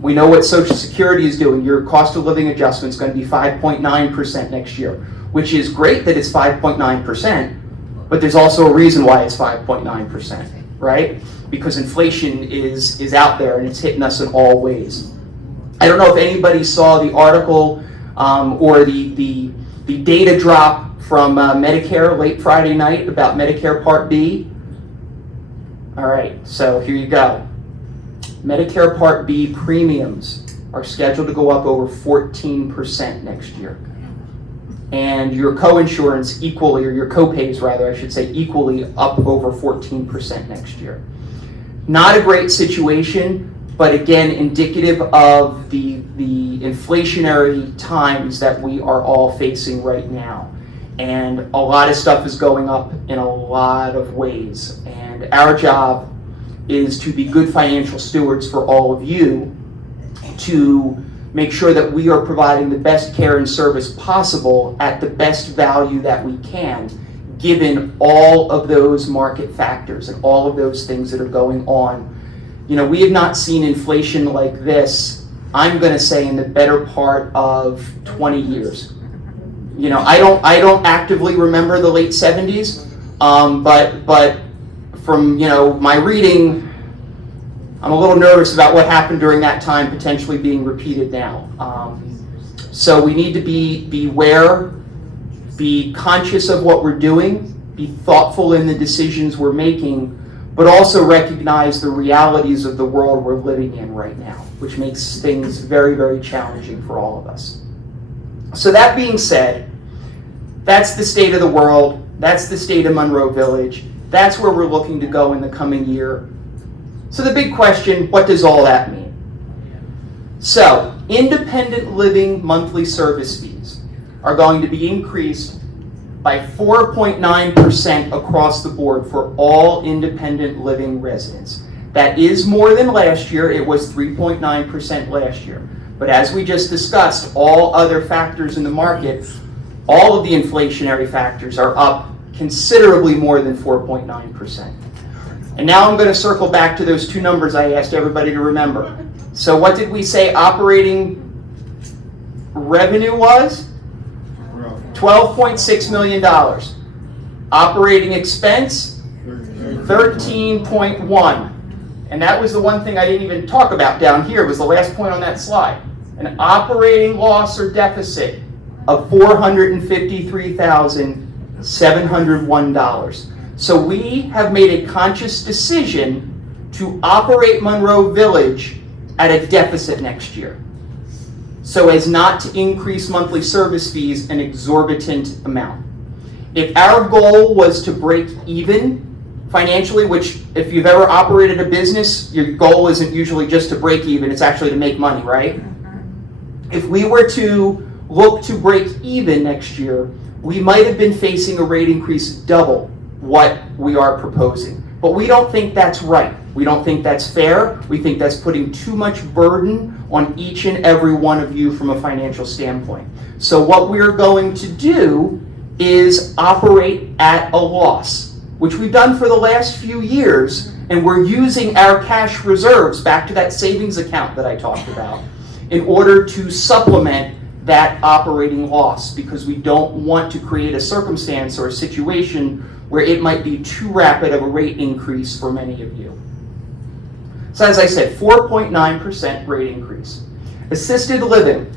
We know what Social Security is doing. Your cost of living adjustment is going to be 5.9% next year, which is great that it's 5.9%, but there's also a reason why it's 5.9%, right? Because inflation is out there and it's hitting us in all ways. I don't know if anybody saw the article or the data drop from Medicare late Friday night about Medicare Part B. All right, so here you go. Medicare Part B premiums are scheduled to go up over 14% next year. And your co-insurance equally, or your co-pays rather, I should say, equally up over 14% next year. Not a great situation, but again, indicative of the inflationary times that we are all facing right now. And a lot of stuff is going up in a lot of ways. And our job is to be good financial stewards for all of you, to make sure that we are providing the best care and service possible at the best value that we can, given all of those market factors and all of those things that are going on. You know, we have not seen inflation like this, I'm going to say, in the better part of 20 years. You know, I don't actively remember the late 70s, but from, you know, my reading, I'm a little nervous about what happened during that time potentially being repeated now. So we need to be aware, be conscious of what we're doing, be thoughtful in the decisions we're making, but also recognize the realities of the world we're living in right now, which makes things very, very challenging for all of us. So that being said, that's the state of the world, that's the state of Monroe Village, that's where we're looking to go in the coming year. So the big question, what does all that mean? So, independent living monthly service fees are going to be increased by 4.9% across the board for all independent living residents. That is more than last year. It was 3.9% last year. But as we just discussed, all other factors in the market, all of the inflationary factors are up considerably more than 4.9%. And now I'm going to circle back to those two numbers I asked everybody to remember. So what did we say operating revenue was? $12.6 million. Operating expense? 13.1. And that was the one thing I didn't even talk about down here, was the last point on that slide. An operating loss or deficit of $453,701. So we have made a conscious decision to operate Monroe Village at a deficit next year, so as not to increase monthly service fees an exorbitant amount. If our goal was to break even financially, which if you've ever operated a business, your goal isn't usually just to break even, it's actually to make money, right? If we were to look to break even next year, we might have been facing a rate increase double what we are proposing. But we don't think that's right. We don't think that's fair. We think that's putting too much burden on each and every one of you from a financial standpoint. So what we're going to do is operate at a loss, which we've done for the last few years, and we're using our cash reserves, back to that savings account that I talked about, in order to supplement that operating loss, because we don't want to create a circumstance or a situation where it might be too rapid of a rate increase for many of you. So as I said, 4.9% rate increase. Assisted living,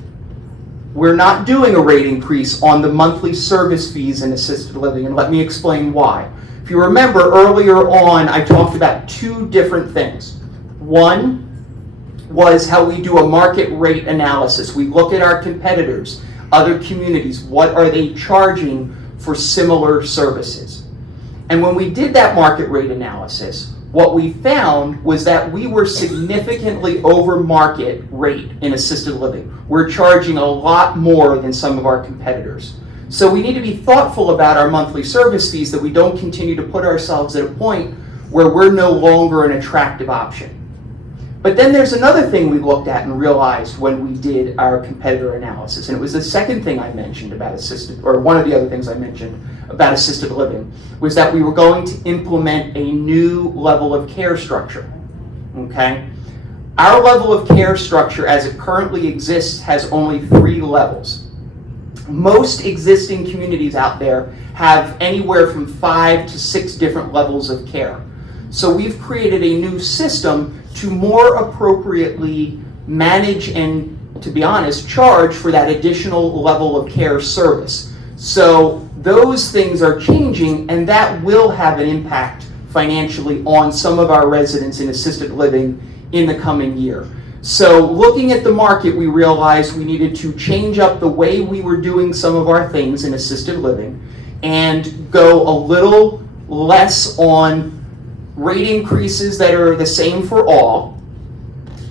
we're not doing a rate increase on the monthly service fees in assisted living, and let me explain why. If you remember earlier on, I talked about two different things. One was how we do a market rate analysis. We look at our competitors, other communities, what are they charging for similar services? And when we did that market rate analysis, what we found was that we were significantly over market rate in assisted living. We're charging a lot more than some of our competitors. So we need to be thoughtful about our monthly service fees, that we don't continue to put ourselves at a point where we're no longer an attractive option. But then there's another thing we looked at and realized when we did our competitor analysis, and it was the second thing I mentioned about assisted, or one of the other things I mentioned about assisted living, was that we were going to implement a new level of care structure, okay? Our level of care structure as it currently exists has only 3 levels. Most existing communities out there have anywhere from 5 to 6 different levels of care. So we've created a new system to more appropriately manage and, to be honest, charge for that additional level of care service. So those things are changing, and that will have an impact financially on some of our residents in assisted living in the coming year. So looking at the market, we realized we needed to change up the way we were doing some of our things in assisted living and go a little less on rate increases that are the same for all,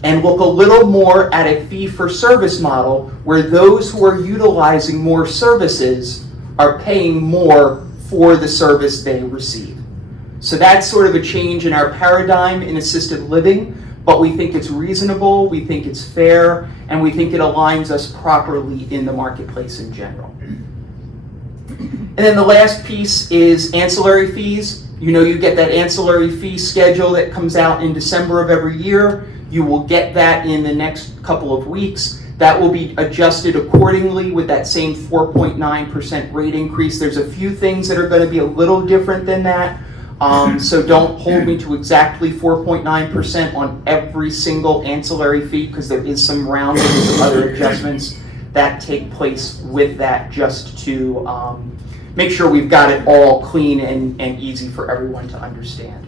and look a little more at a fee-for-service model where those who are utilizing more services are paying more for the service they receive. So that's sort of a change in our paradigm in assisted living, but we think it's reasonable, we think it's fair, and we think it aligns us properly in the marketplace in general. And then the last piece is ancillary fees. You know, you get that ancillary fee schedule that comes out in December of every year. You will get that in the next couple of weeks. That will be adjusted accordingly with that same 4.9% rate increase. There's a few things that are going to be a little different than that. So don't hold me to exactly 4.9% on every single ancillary fee, because there is some rounding and some other adjustments that take place with that, just to make sure we've got it all clean and easy for everyone to understand.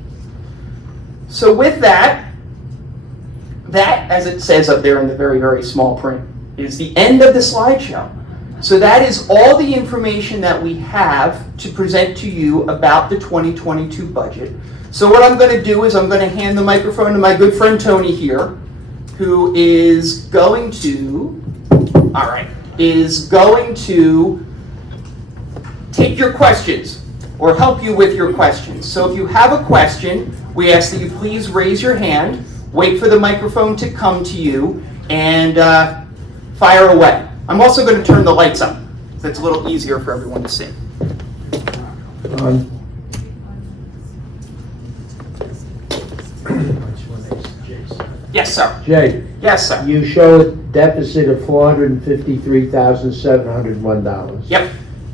So with that, as it says up there in the very, very small print, is the end of the slideshow. So that is all the information that we have to present to you about the 2022 budget. So what I'm going to do is I'm going to hand the microphone to my good friend Tony here, who is going to, take your questions or help you with your questions. So if you have a question, we ask that you please raise your hand, wait for the microphone to come to you, and fire away. I'm also going to turn the lights up, so it's a little easier for everyone to see. Yes, sir. Jay, Yes, sir. you show a deficit of $453,701. Yep.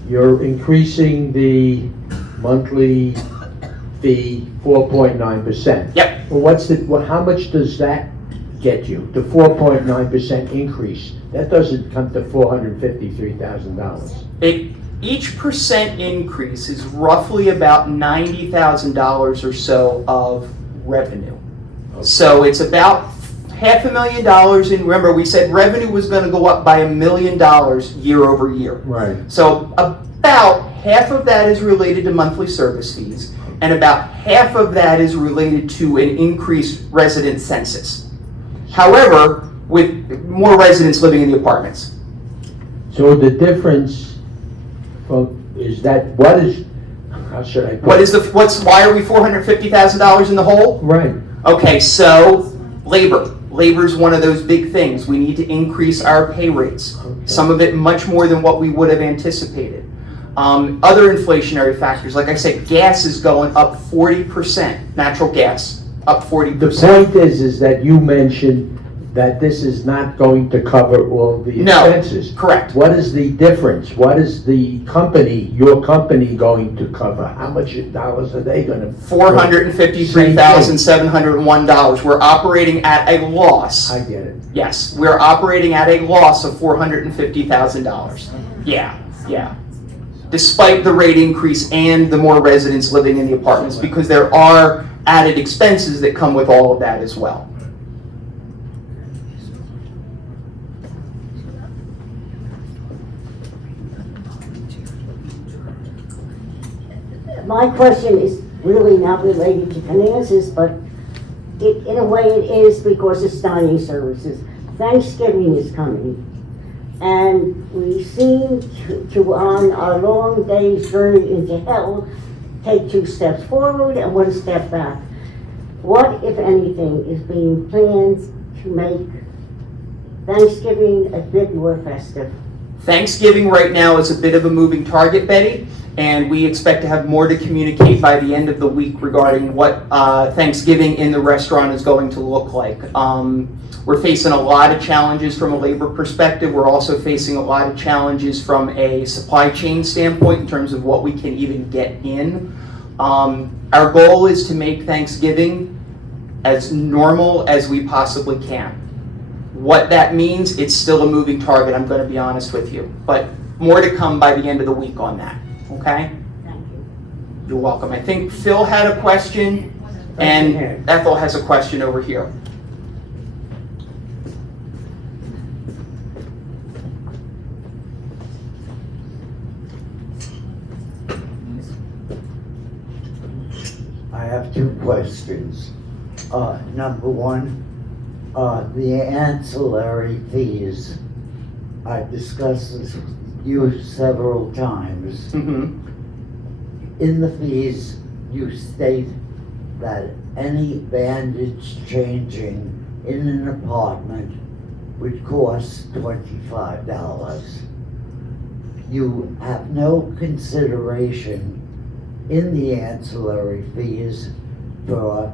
You're increasing the monthly fee 4.9%. Yep. Well, how much does that get you? The 4.9% increase, that doesn't come to $453,000. Each percent increase is roughly about $90,000 or so of revenue. So it's about $500,000 in, remember we said revenue was going to go up by $1 million year over year. Right. So about half of that is related to monthly service fees, and about half of that is related to an increased resident census. However, with more residents living in the apartments. So the difference is that, how should I put it? Why are we $450,000 in the hole? Right. Okay, so labor. Labor is one of those big things. We need to increase our pay rates. Okay. Some of it much more than what we would have anticipated. Other inflationary factors, like I said, gas is going up 40%. Natural gas, up 40%. The point is that you mentioned that this is not going to cover all the expenses. Correct. What is the difference? What is the company, your company, going to cover? How much dollars are they going to? $453,701. We're operating at a loss. I get it. Yes, we're operating at a loss of $450,000. Yeah. Despite the rate increase and the more residents living in the apartments, because there are added expenses that come with all of that as well. My question is really not related to finances, but in a way it is, because it's dining services. Thanksgiving is coming, and we seem to on our long day's journey into hell, take 2 steps forward and 1 step back. What, if anything, is being planned to make Thanksgiving a bit more festive? Thanksgiving right now is a bit of a moving target, Betty, and we expect to have more to communicate by the end of the week regarding what Thanksgiving in the restaurant is going to look like. We're facing a lot of challenges from a labor perspective. We're also facing a lot of challenges from a supply chain standpoint in terms of what we can even get in. Our goal is to make Thanksgiving as normal as we possibly can. What that means, it's still a moving target, I'm going to be honest with you. But more to come by the end of the week on that. okay? Thank you. You're welcome. I think Phil had a question, and Ethel has a question over here. I have two questions. Number one, the ancillary fees. I've discussed this with you several times. Mm-hmm. In the fees, you state that any bandage changing in an apartment would cost $25. You have no consideration in the ancillary fees for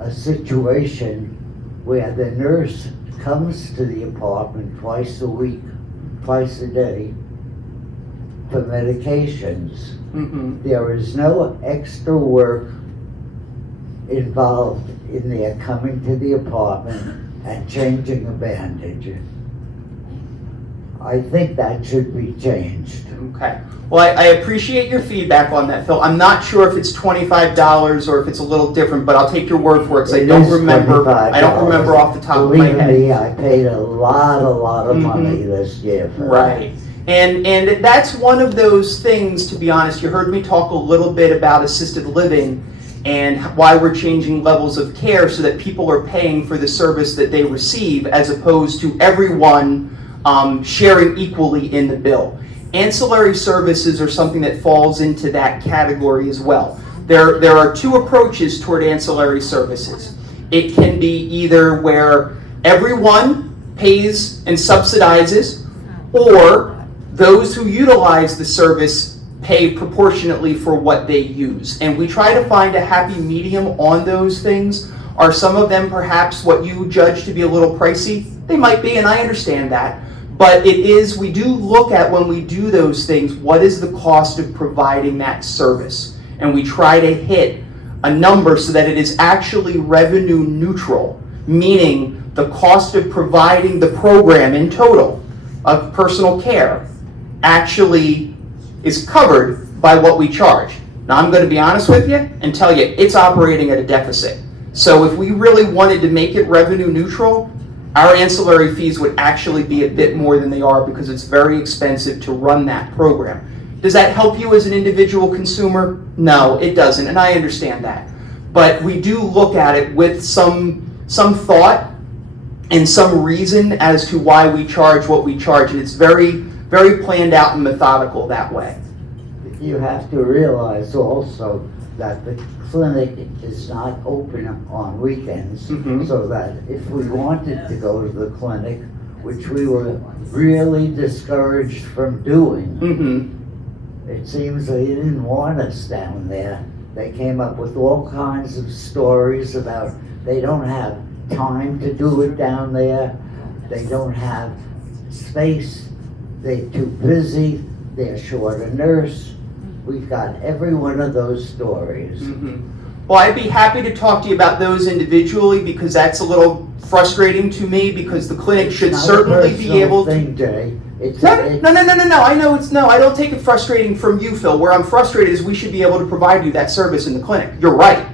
a situation where the nurse comes to the apartment twice a week, twice a day for medications. Mm-hmm. There is no extra work involved in their coming to the apartment and changing a bandage. I think that should be changed. Okay. Well, I appreciate your feedback on that, Phil. I'm not sure if it's $25 or if it's a little different, but I'll take your word for it because I It don't is remember. I don't $25. remember off the top of my Believe head. me, I paid a lot of Mhm. money this year for that. Right. And that's one of those things, to be honest. You heard me talk a little bit about assisted living and why we're changing levels of care so that people are paying for the service that they receive as opposed to everyone sharing equally in the bill. Ancillary services are something that falls into that category as well. There are two approaches toward ancillary services. It can be either where everyone pays and subsidizes, or those who utilize the service pay proportionately for what they use. And we try to find a happy medium on those things. Are some of them perhaps what you judge to be a little pricey? They might be, and I understand that. But we do look at when we do those things, what is the cost of providing that service? And we try to hit a number so that it is actually revenue neutral, meaning the cost of providing the program in total of personal care actually is covered by what we charge. Now, I'm going to be honest with you and tell you it's operating at a deficit. So if we really wanted to make it revenue neutral, our ancillary fees would actually be a bit more than they are because it's very expensive to run that program. Does that help you as an individual consumer? No, it doesn't, and I understand that. But we do look at it with some thought and some reason as to why we charge what we charge, and it's very, very planned out and methodical that way. You have to realize also that the clinic is not open on weekends, Mhm. so that if we wanted to go to the clinic, which we were really discouraged from doing, Mm-hmm. it seems they didn't want us down there. They came up with all kinds of stories about they don't have time to do it down there, they don't have space, they're too busy, they're short a nurse. We've got every one of those stories. Mm-hmm. Well, I'd be happy to talk to you about those individually because that's a little frustrating to me because the clinic should It's not certainly a be personal able to. thing, Jay. It's No. I know it's no. I don't take it frustrating from you, Phil. Where I'm frustrated is we should be able to provide you that service in the clinic. You're right.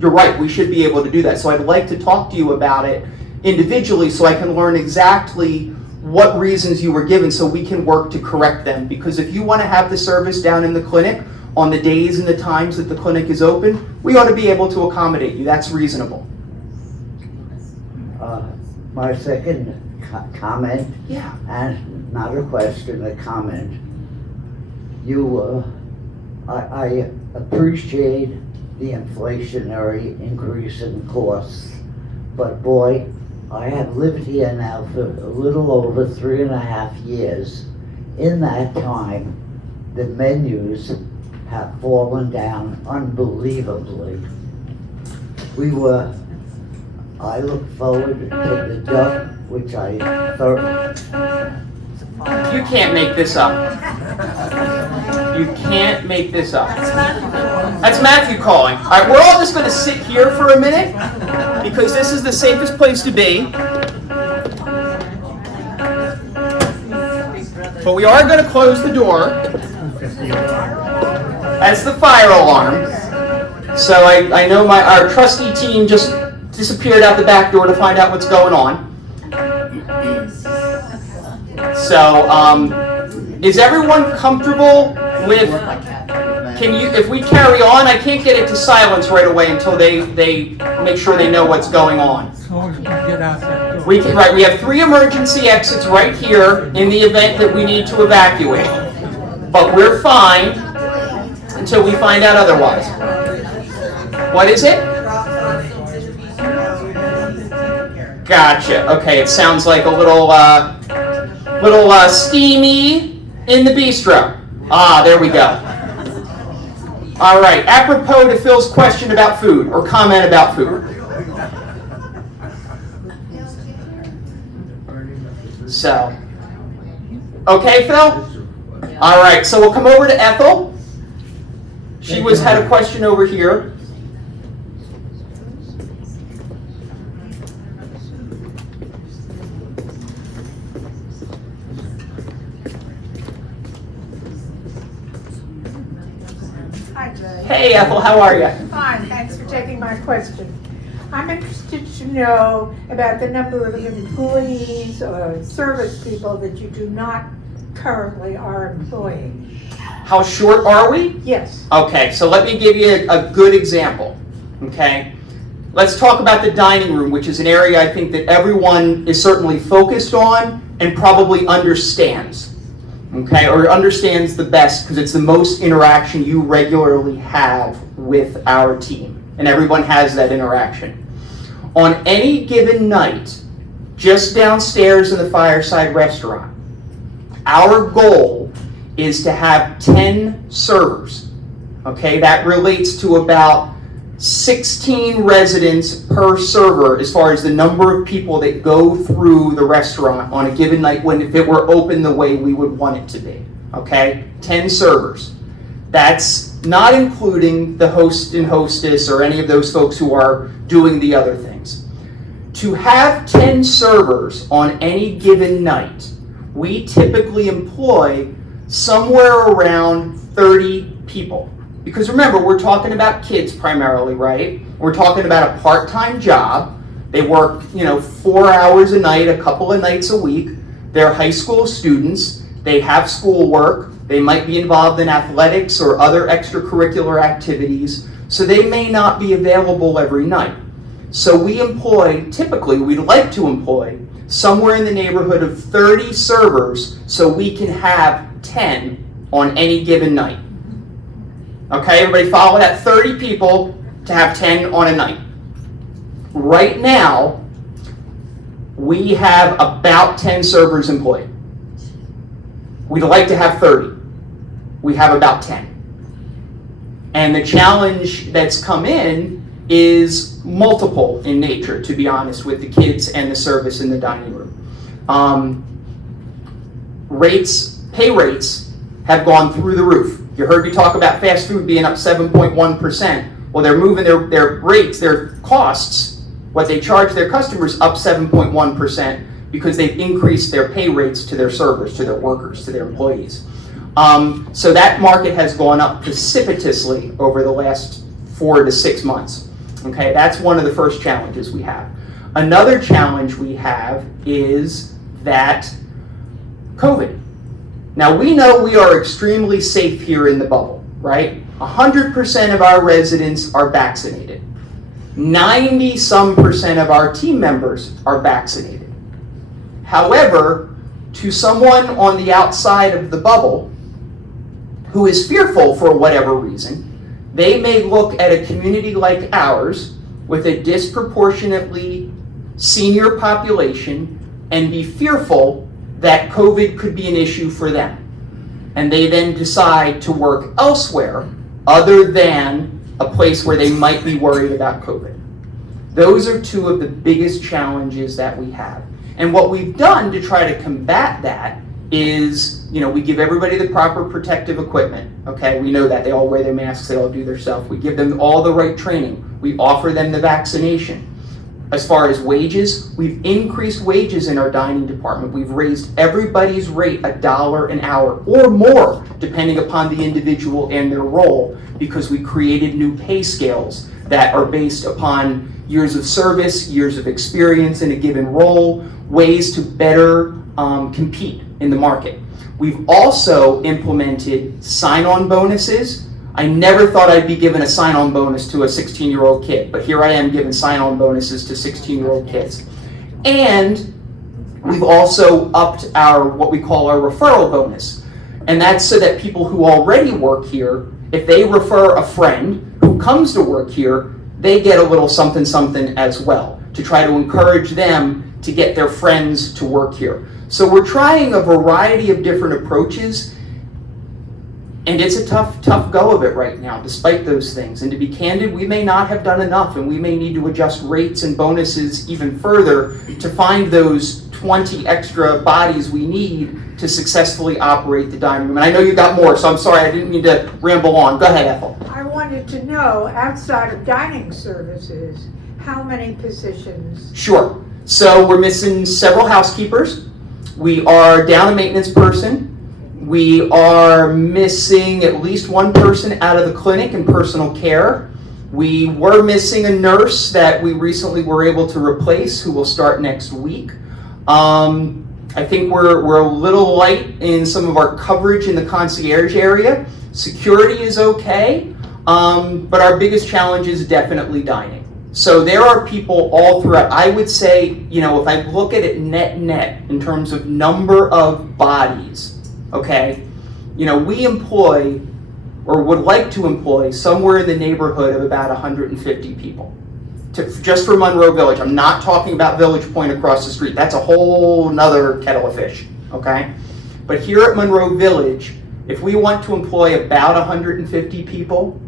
You're right. We should be able to do that. So I'd like to talk to you about it individually so I can learn exactly what reasons you were given so we can work to correct them. Because if you want to have the service down in the clinic on the days and the times that the clinic is open, we ought to be able to accommodate you. That's reasonable. My second comment, Yeah. and not a question, a comment. I appreciate the inflationary increase in costs, but boy, I have lived here now for a little over 3.5 years. In that time, the menus have fallen down unbelievably. I look forward to the duck, which I thoroughly. You can't make this up. You can't make this up. That's Matthew calling. All right, we're all just going to sit here for a minute because this is the safest place to be. But we are going to close the door. That's the fire alarm. So I know our trusty team just disappeared out the back door to find out what's going on. So, is everyone comfortable with, if we carry on, I can't get it to silence right away until they make sure they know what's going on. We have 3 emergency exits right here in the event that we need to evacuate. But we're fine until we find out otherwise. What is it? Gotcha. Okay, it sounds like a little steamy in the bistro. Ah, there we go. All right, apropos to Phil's question about food, or comment about food. So, okay, Phil? All right, so we'll come over to Ethel. She had a question over here. Hi, Jay. Hey, Ethel, how are you? Fine, thanks for taking my question. I'm interested to know about the number of employees or service people that you do not currently are employing. How short are we? Yes. Okay, so let me give you a good example, okay? Let's talk about the dining room, which is an area I think that everyone is certainly focused on and probably understands, okay? Or understands the best because it's the most interaction you regularly have with our team, and everyone has that interaction. On any given night, just downstairs in the Fireside Restaurant, our goal is to have 10 servers, okay? That relates to about 16 residents per server as far as the number of people that go through the restaurant on a given night if it were open the way we would want it to be, okay? 10 servers. That's not including the host and hostess or any of those folks who are doing the other things. To have 10 servers on any given night, we typically employ somewhere around 30 people. Because remember, we're talking about kids primarily, right? We're talking about a part-time job. They work, 4 hours a night, a couple of nights a week. They're high school students. They have schoolwork. They might be involved in athletics or other extracurricular activities. So they may not be available every night. So we we'd like to employ somewhere in the neighborhood of 30 servers so we can have 10 on any given night. Okay, everybody follow that? 30 people to have 10 on a night. Right now, we have about 10 servers employed. We'd like to have 30. We have about 10. And the challenge that's come in is multiple in nature, to be honest, with the kids and the service in the dining room. Pay rates have gone through the roof. You heard me talk about fast food being up 7.1%. Well, they're moving their rates, their costs, what they charge their customers up 7.1% because they've increased their pay rates to their servers, to their workers, to their employees. So that market has gone up precipitously over the last 4 to 6 months. Okay, that's one of the first challenges we have. Another challenge we have is that COVID. Now we know we are extremely safe here in the bubble, right? 100% of our residents are vaccinated. 90-some% of our team members are vaccinated. However, to someone on the outside of the bubble who is fearful for whatever reason, they may look at a community like ours with a disproportionately senior population and be fearful that COVID could be an issue for them. And they then decide to work elsewhere other than a place where they might be worried about COVID. Those are 2 of the biggest challenges that we have. And what we've done to try to combat that is, we give everybody the proper protective equipment, okay? We know that. They all wear their masks, they all do their stuff. We give them all the right training. We offer them the vaccination. as far as wages, we've increased wages in our dining department. We've raised everybody's rate $1 an hour or more, depending upon the individual and their role, because we created new pay scales that are based upon years of service, years of experience in a given role, ways to better compete in the market. We've also implemented sign-on bonuses. I never thought I'd be given a sign-on bonus to a 16-year-old kid, but here I am giving sign-on bonuses to 16-year-old kids. And we've also upped our, what we call our referral bonus. And that's so that people who already work here, if they refer a friend who comes to work here, they get a little something something as well, to try to encourage them to get their friends to work here. So we're trying a variety of different approaches, and it's a tough go of it right now, despite those things. And to be candid, we may not have done enough, and we may need to adjust rates and bonuses even further to find those 20 extra bodies we need to successfully operate the dining room. And I know you got more, so I'm sorry, I didn't mean to ramble on. Go ahead, Ethel. I wanted to know, outside of dining services, how many positions? Sure. So we're missing several housekeepers. We are down a maintenance person. We are missing at least one person out of the clinic in personal care. We were missing a nurse that we recently were able to replace, who will start next week. I think we're a little light in some of our coverage in the concierge area. Security is okay, but our biggest challenge is definitely dining. So there are people all throughout. I would say, if I look at it net in terms of number of bodies, okay, we employ, or would like to employ, somewhere in the neighborhood of about 150 people. Just for Monroe Village. I'm not talking about Village Point across the street. That's a whole nother kettle of fish, okay? But here at Monroe Village, if we want to employ about 150 people,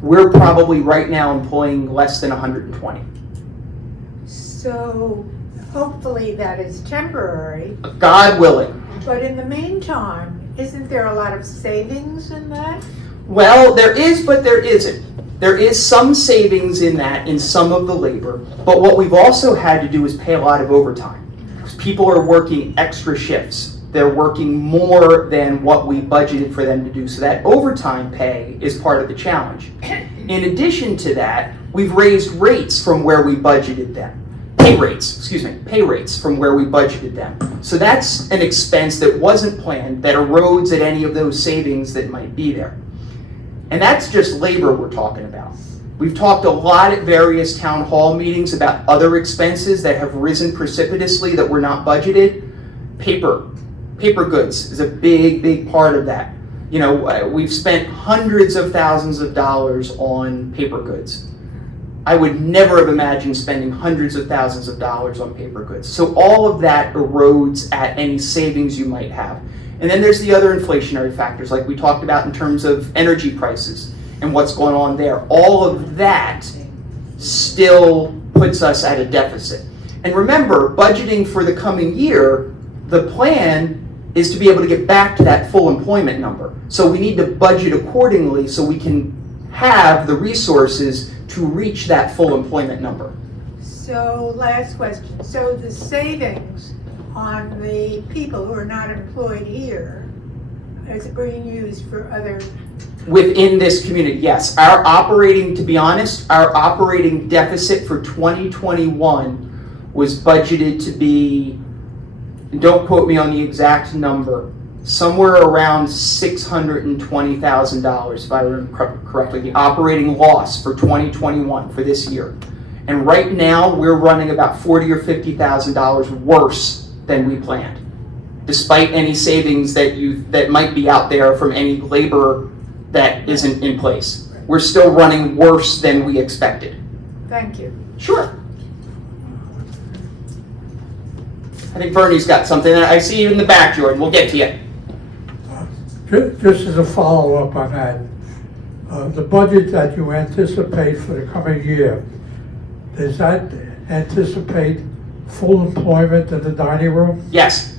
we're probably right now employing less than 120. So hopefully that is temporary, God willing. but in the meantime, isn't there a lot of savings in that? Well, there is, but there isn't. There is some savings in that, in some of the labor, but what we've also had to do is pay a lot of overtime. People are working extra shifts. They're working more than what we budgeted for them to do, so that overtime pay is part of the challenge. In addition to that, we've raised rates from where we budgeted them. Pay rates from where we budgeted them. So that's an expense that wasn't planned, that erodes at any of those savings that might be there. And that's just labor we're talking about. We've talked a lot at various town hall meetings about other expenses that have risen precipitously that were not budgeted. Paper goods is a big part of that. We've spent hundreds of thousands of dollars on paper goods. I would never have imagined spending hundreds of thousands of dollars on paper goods. So all of that erodes at any savings you might have. And then there's the other inflationary factors, like we talked about in terms of energy prices and what's going on there. All of that still puts us at a deficit. And remember, budgeting for the coming year, the plan is to be able to get back to that full employment number. So we need to budget accordingly so we can have the resources to reach that full employment number. So last question, so the savings on the people who are not employed here, is it being used for other? Within this community, yes. To be honest, our operating deficit for 2021 was budgeted to be, don't quote me on the exact number, somewhere around $620,000, if I remember correctly, the operating loss for 2021 for this year. And right now, we're running about $40,000 or $50,000 worse than we planned, despite any savings that might be out there from any labor that isn't in place. We're still running worse than we expected. Thank you. Sure. I think Bernie's got something. I see you in the back, Jordan. We'll get to you. Just as a follow-up on that, the budget that you anticipate for the coming year, does that anticipate full employment in the dining room? Yes.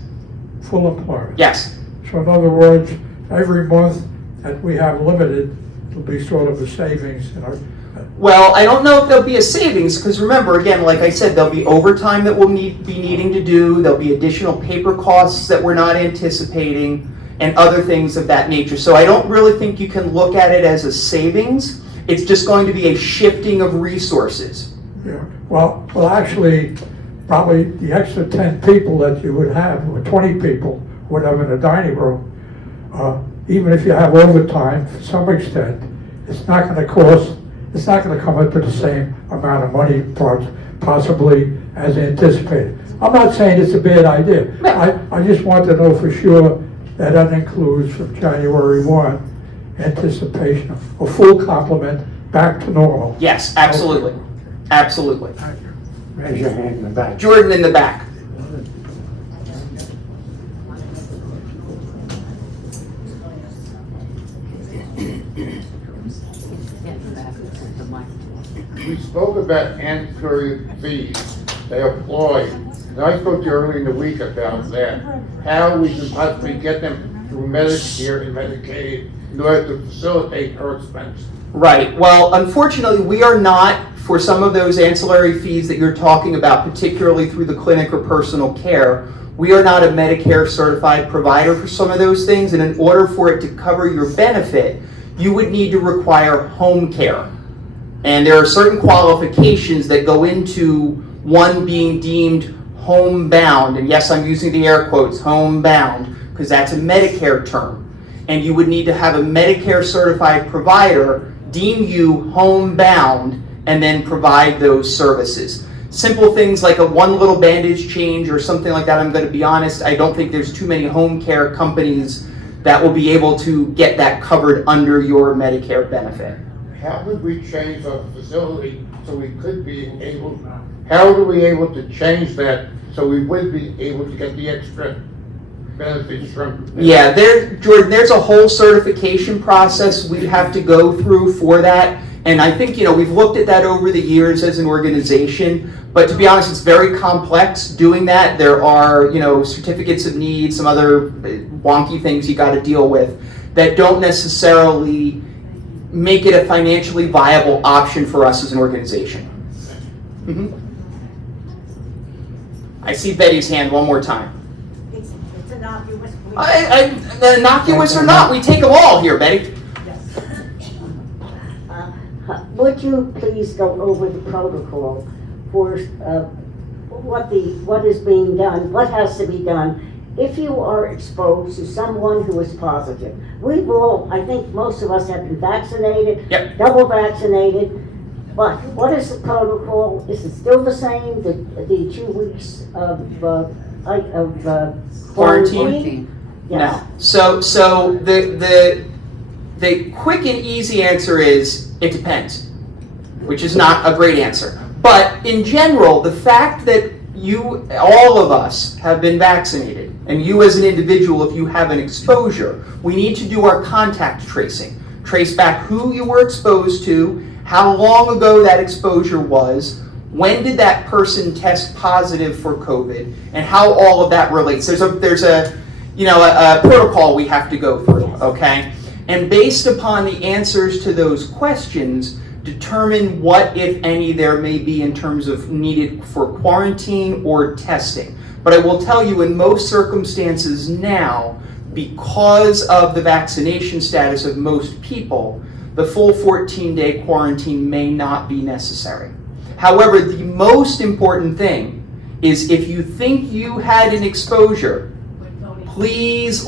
Full employment? Yes. So in other words, every month that we have limited will be sort of a savings in our Well, I don't know if there'll be a savings, because remember, again, like I said, there'll be overtime that we'll be needing to do, there'll be additional paper costs that we're not anticipating, and other things of that nature. So I don't really think you can look at it as a savings. It's just going to be a shifting of resources. Yeah, well, actually, probably the extra 10 people that you would have, or 20 people, whatever, in the dining room, even if you have overtime to some extent, it's not gonna come up to the same amount of money possibly as anticipated. I'm not saying it's a bad idea. I just want to know for sure that includes from January 1, anticipation of a full complement back to normal. Yes, absolutely. Absolutely. Raise your hand in the back. Jordan in the back. We spoke about ancillary fees they employ, and I spoke to you earlier in the week about that. How we can possibly get them through Medicare and Medicaid in order to facilitate her expense. Right. Well, unfortunately, we are not, for some of those ancillary fees that you're talking about, particularly through the clinic or personal care, we are not a Medicare certified provider for some of those things, and in order for it to cover your benefit, you would need to require home care. And there are certain qualifications that go into one being deemed homebound, and yes, I'm using the air quotes, homebound, because that's a Medicare term. And you would need to have a Medicare certified provider deem you homebound and then provide those services. Simple things like a one little bandage change or something like that, I'm going to be honest, I don't think there's too many home care companies that will be able to get that covered under your Medicare benefit. How would we change our facility so we could be able, how are we able to change that so we would be able to get the extra benefits from? Yeah, Jordan, there's a whole certification process we have to go through for that. And I think, we've looked at that over the years as an organization, but to be honest, it's very complex doing that. There are, certificates of need, some other wonky things you got to deal with that don't necessarily make it a financially viable option for us as an organization. I see Betty's hand one more time. It's innocuous. Innocuous or not, we take them all here, Betty. Would you please go over the protocol for what is being done, what has to be done if you are exposed to someone who is positive? We've all, I think most of us have been vaccinated, Yep. double vaccinated, but what is the protocol? Is it still the same, the 2 weeks of quarantine? Yes. No. So the quick and easy answer is it depends, which is not a great answer. But in general, the fact that all of us have been vaccinated, and you as an individual, if you have an exposure, we need to do our contact tracing. Trace back who you were exposed to, how long ago that exposure was, when did that person test positive for COVID, and how all of that relates. There's a protocol we have to go through, okay? And based upon the answers to those questions, determine what, if any, there may be in terms of needed for quarantine or testing. But I will tell you, in most circumstances now, because of the vaccination status of most people, the full 14-day quarantine may not be necessary. However, the most important thing is if you think you had an exposure, please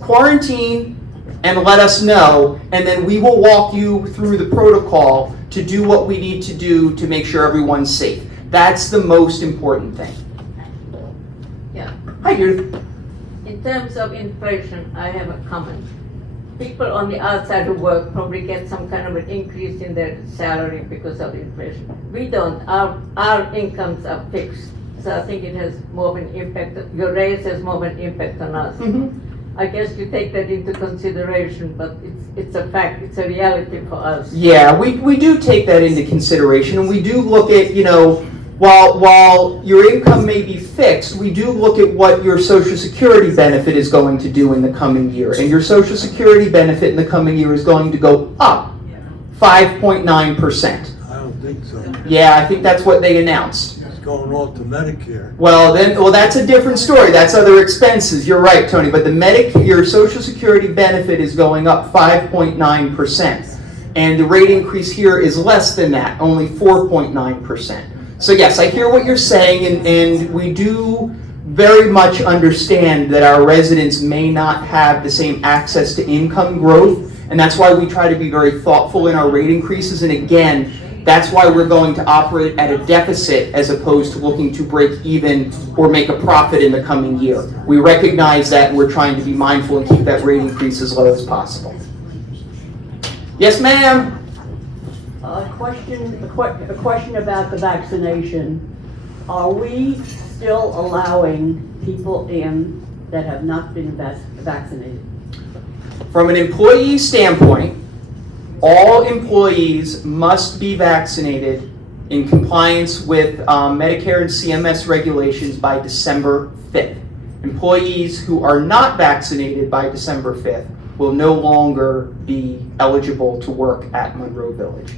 quarantine and let us know, and then we will walk you through the protocol to do what we need to do to make sure everyone's safe. That's the most important thing. Yeah. Hi, Judith. In terms of inflation, I have a comment. People on the outside who work probably get some kind of an increase in their salary because of inflation. We don't. Our incomes are fixed. So I think it has more of an impact. Your raise has more of an impact on us. I guess you take that into consideration, but it's a fact, it's a reality for us. Yeah, we do take that into consideration, and we do look at, while your income may be fixed, we do look at what your Social Security benefit is going to do in the coming year. And your Social Security benefit in the coming year is going to go up 5.9%. I don't think so. Yeah, I think that's what they announced. It's going off to Medicare. Well, that's a different story. That's other expenses. You're right, Tony. But your Social Security benefit is going up 5.9%. And the rate increase here is less than that, only 4.9%. So yes, I hear what you're saying, and we do very much understand that our residents may not have the same access to income growth, and that's why we try to be very thoughtful in our rate increases. And again, that's why we're going to operate at a deficit as opposed to looking to break even or make a profit in the coming year. We recognize that, and we're trying to be mindful and keep that rate increase as low as possible. Yes, ma'am? A question about the vaccination. Are we still allowing people in that have not been vaccinated? From an employee standpoint, all employees must be vaccinated in compliance with Medicare and CMS regulations by December 5th. Employees who are not vaccinated by December 5th will no longer be eligible to work at Monroe Village.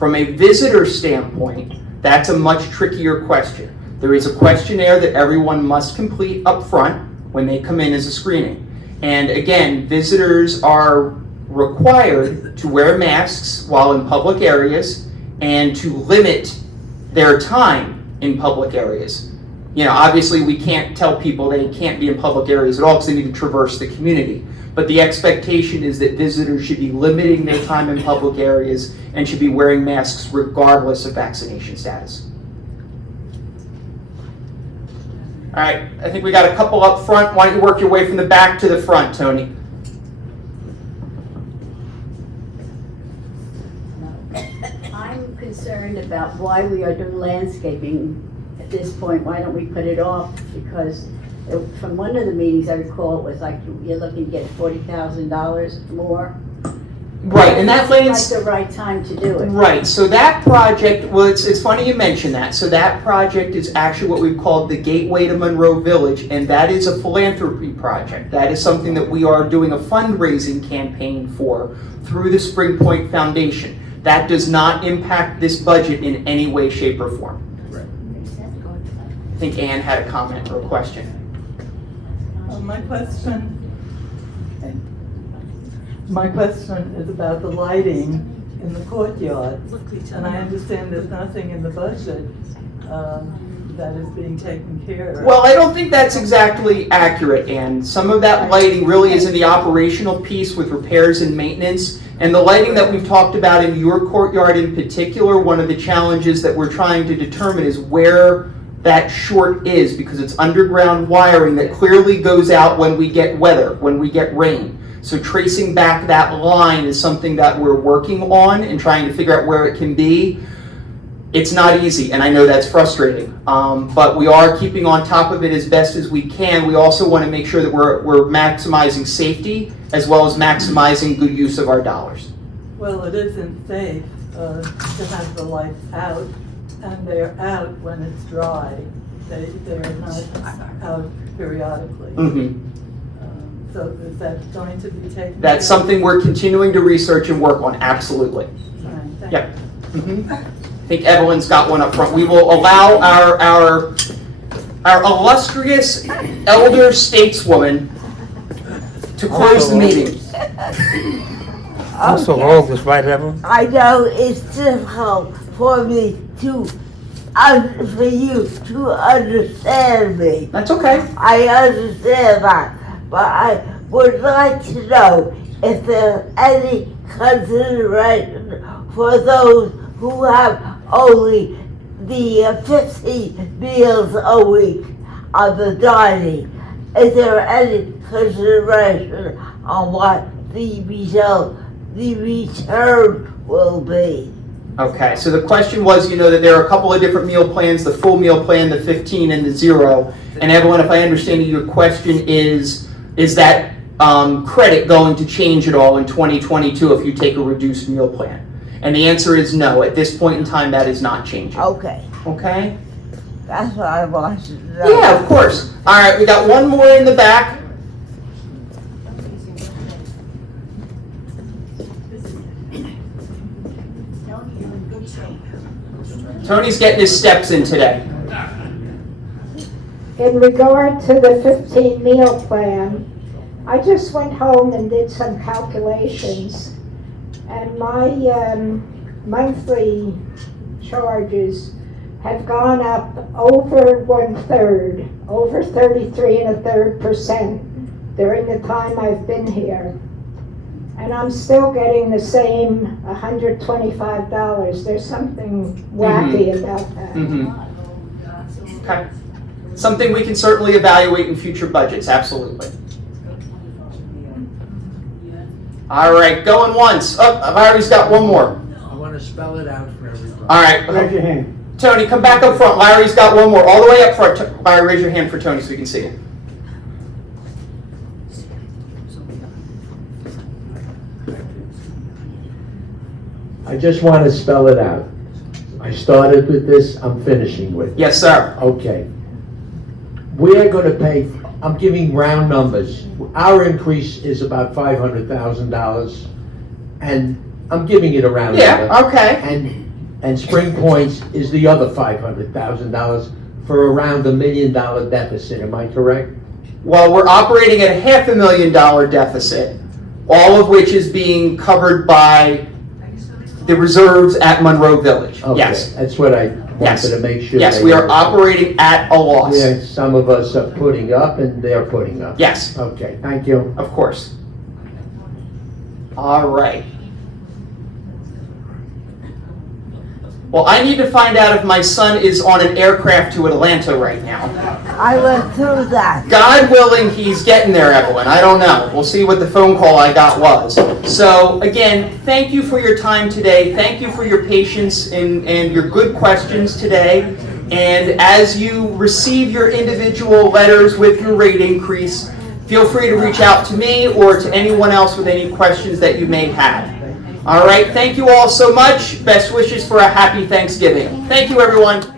From a visitor standpoint, that's a much trickier question. There is a questionnaire that everyone must complete up front when they come in as a screening. And again, visitors are required to wear masks while in public areas and to limit their time in public areas. You know, obviously we can't tell people they can't be in public areas at all because they need to traverse the community. But the expectation is that visitors should be limiting their time in public areas and should be wearing masks regardless of vaccination status. All right, I think we got a couple up front. Why don't you work your way from the back to the front, Tony? I'm concerned about why we are doing landscaping at this point. Why don't we put it off? Because from one of the meetings I recall, it was like you're looking to get $40,000 more. Right, and that It's like the right time to do it. Right, so that project, well, it's funny you mention that. So that project is actually what we've called the Gateway to Monroe Village, and that is a philanthropy project. That is something that we are doing a fundraising campaign for through the Spring Point Foundation. That does not impact this budget in any way, shape, or form. I think Ann had a comment or a question. My question is about the lighting in the courtyard, and I understand there's nothing in the budget that is being taken care of. Well, I don't think that's exactly accurate, Ann. Some of that lighting really is in the operational piece with repairs and maintenance. And the lighting that we've talked about in your courtyard in particular, one of the challenges that we're trying to determine is where that short is, because it's underground wiring that clearly goes out when we get weather, when we get rain. So tracing back that line is something that we're working on and trying to figure out where it can be. It's not easy, and I know that's frustrating, but we are keeping on top of it as best as we can. We also want to make sure that we're maximizing safety as well as maximizing good use of our dollars. Well, it isn't safe to have the lights out, and they're out when it's dry. They're not out periodically. Mm-hmm. So is that going to be taken? That's something we're continuing to research and work on, absolutely. Right, Yep. Mm-hmm. I think Evelyn's got one up front. We will allow our illustrious elder stateswoman to close the meeting. Also, August, right, Evan? I know it's difficult for me to, for you to understand me. That's okay. I understand that, but I would like to know if there's any consideration for those who have only the 15 meals a week on the dining. Is there any consideration on what the return will be? Okay, so the question was, you know, that there are a couple of different meal plans, the full meal plan, the 15, and the 0. And Evelyn, if I understand you, your question is that credit going to change at all in 2022 if you take a reduced meal plan? And the answer is no. At this point in time, that is not changing. Okay, Okay? that's what I wanted to know. Yeah, of course. All right, we got one more in the back. Tony's getting his steps in today. In regard to the 15 meal plan, I just went home and did some calculations, and my monthly charges have gone up over 1/3, over 33.33% during the time I've been here. And I'm still getting the same $125. There's something wacky about that. Okay. Something we can certainly evaluate in future budgets, absolutely. All right, going once. Oh, Larry's got one more. I want to spell it out for everybody. All right. Raise your hand. Tony, come back up front. Larry's got one more. All the way up front. Larry, raise your hand for Tony so we can see it. I just want to spell it out. I started with this, I'm finishing with it. Yes, sir. Okay. We are going to pay, I'm giving round numbers. Our increase is about $500,000, and I'm giving it a round number. Yeah, okay. And Spring Point's is the other $500,000 for around $1 million deficit, am I correct? Well, we're operating at a $500,000 deficit, all of which is being covered by the reserves at Monroe Village. Okay, Yes. that's what I wanted to make sure. Yes, they we are were- operating at a loss. Yeah, some of us are putting up and they're putting up. Yes, Okay, thank you. of course. All right. Well, I need to find out if my son is on an aircraft to Atlanta right now. I went through that. God willing, he's getting there, Evelyn. I don't know. We'll see what the phone call I got was. So, again, thank you for your time today. Thank you for your patience and your good questions today. And as you receive your individual letters with your rate increase, feel free to reach out to me or to anyone else with any questions that you may have. All right, thank you all so much. Best wishes for a happy Thanksgiving. Thank you, everyone.